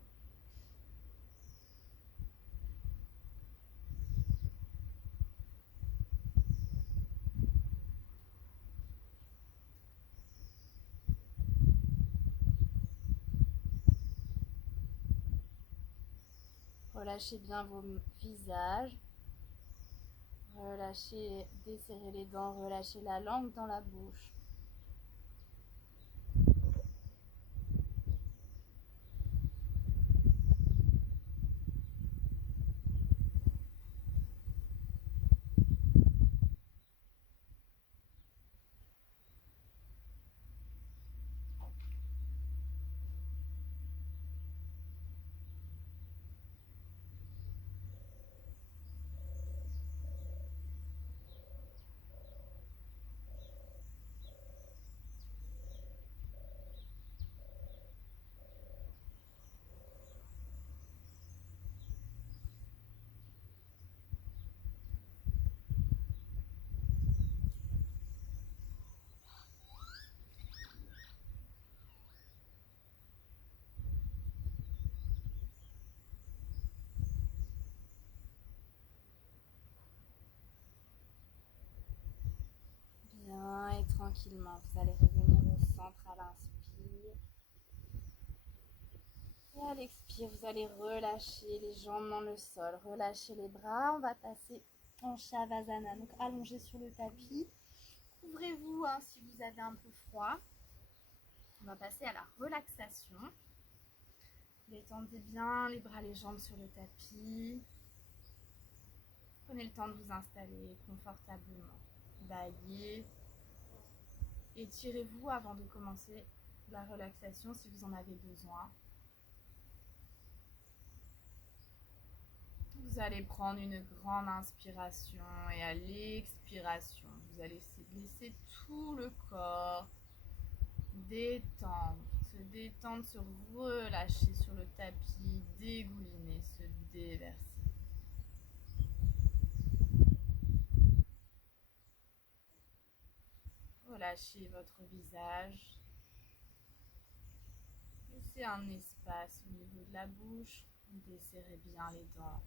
Relâchez bien vos visages. Relâchez, desserrez les dents, relâchez la langue dans la bouche. Bien, et tranquillement, vous allez revenir au centre à l'inspire. Et à l'expire, vous allez relâcher les jambes dans le sol, relâcher les bras. On va passer en Shavasana, donc allongé sur le tapis. Couvrez-vous hein, si vous avez un peu froid. On va passer à la relaxation. Détendez bien les bras, les jambes sur le tapis. Prenez le temps de vous installer confortablement. Baillez. Étirez-vous avant de commencer la relaxation si vous en avez besoin. Vous allez prendre une grande inspiration et à l'expiration, vous allez laisser tout le corps détendre, se relâcher sur le tapis, dégouliner, se déverser. Relâchez votre visage. Laissez un espace au niveau de la bouche. Desserrez bien les dents.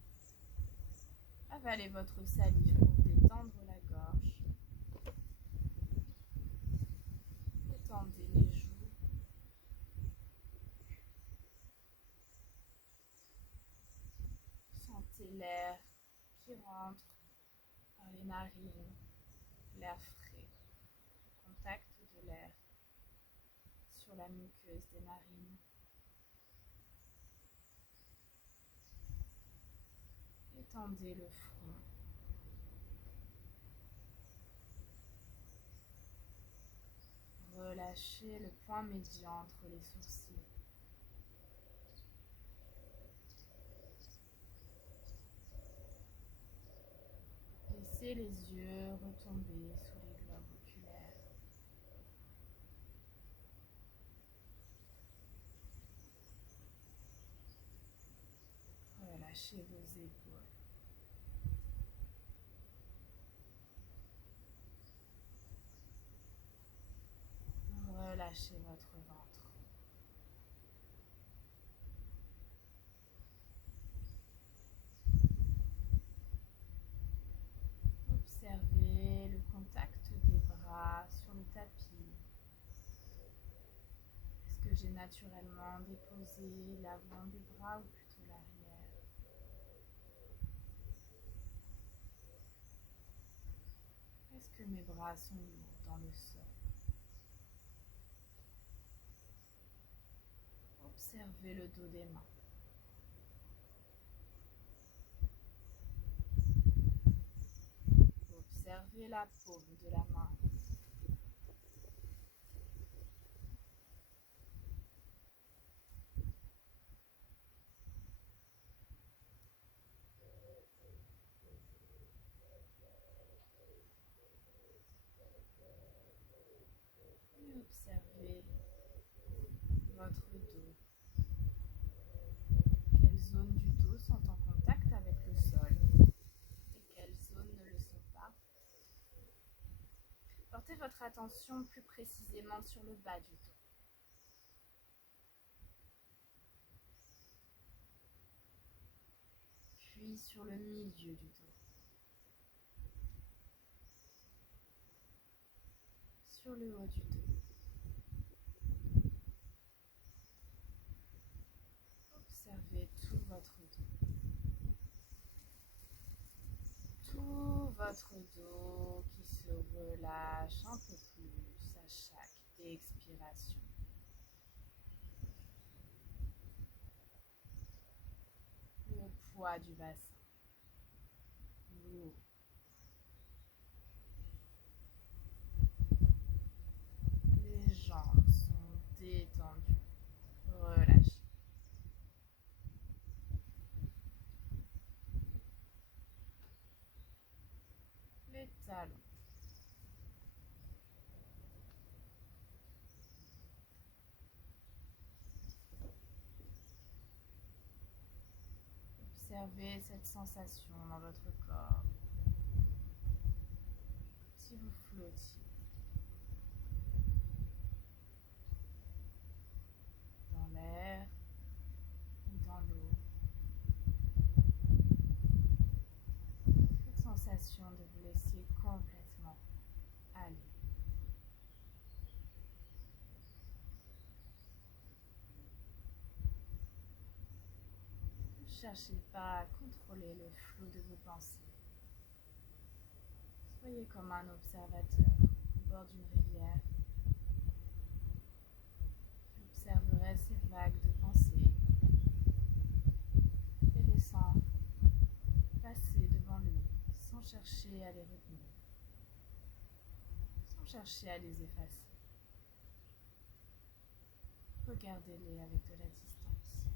Avalez votre salive pour détendre la gorge. Détendez les joues. l'air qui rentre par les narines, l'air frais, le contact de l'air sur la muqueuse des narines. Étendez le front. Relâchez le point médian entre les sourcils. Laissez les yeux retomber sous les globes oculaires. Relâchez vos épaules. Relâchez votre ventre. Observez le contact des bras sur le tapis. Est-ce que j'ai naturellement déposé l'avant des bras ou plutôt l'arrière? Est-ce que mes bras sont lourds dans le sol? Observez le dos des mains. Observez la paume de la main. Et observez votre dos. Quelles zones du dos sont en contact avec le sol et quelles zones ne le sont pas? Portez votre attention plus précisément sur le bas du dos. Puis sur le milieu du dos. Sur le haut du dos. Observez tout votre dos. Tout votre dos qui se relâche un peu plus à chaque expiration. Le poids du bassin. Lourd. Les jambes sont détendues. Relâchez. Les talons. Observez cette sensation dans votre corps. Si vous flottiez dans l'air ou dans l'eau. Cette sensation de vous laisser complètement aller. Ne cherchez pas à contrôler le flot de vos pensées. Soyez comme un observateur au bord d'une rivière. Observerez ces vagues de pensées et laissant passer devant lui sans chercher à les retenir, sans chercher à les effacer. Regardez-les avec de la distance.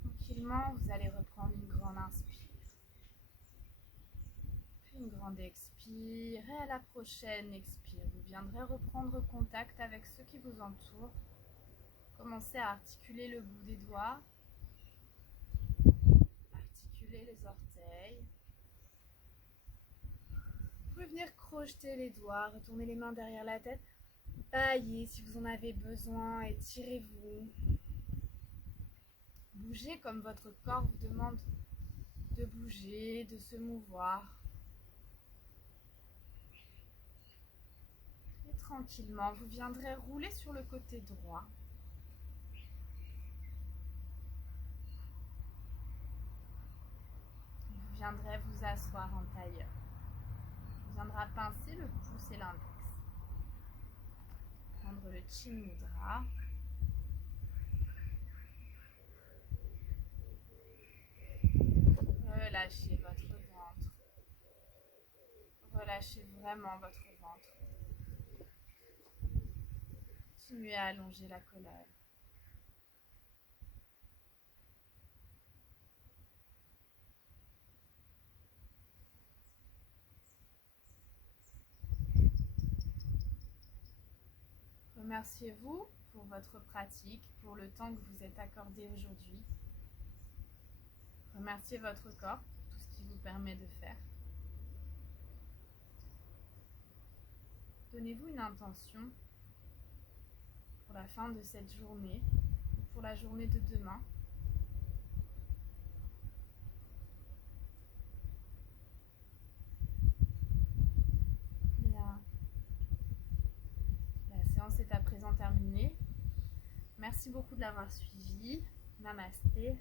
Tranquillement, vous allez reprendre une grande inspire, puis une grande expire, et à la prochaine expire, vous viendrez reprendre contact avec ceux qui vous entourent Commencez à articuler le bout des doigts, articuler les orteils. Vous pouvez venir crocheter les doigts, retourner les mains derrière la tête, bailler si vous en avez besoin, étirez-vous. Bougez comme votre corps vous demande de bouger, de se mouvoir. Et tranquillement, vous viendrez rouler sur le côté droit. Vous viendrez vous asseoir en tailleur. Vous viendrez pincer le pouce et l'index. Prendre le Chin Mudra. Relâchez votre ventre. Relâchez vraiment votre ventre. Continuez à allonger la colonne. Remerciez-vous pour votre pratique, pour le temps que vous êtes accordé aujourd'hui. Remerciez votre corps pour tout ce qu'il vous permet de faire. Donnez-vous une intention pour la fin de cette journée ou pour la journée de demain. Bien. La séance est à présent terminée. Merci beaucoup de l'avoir suivi. Namasté.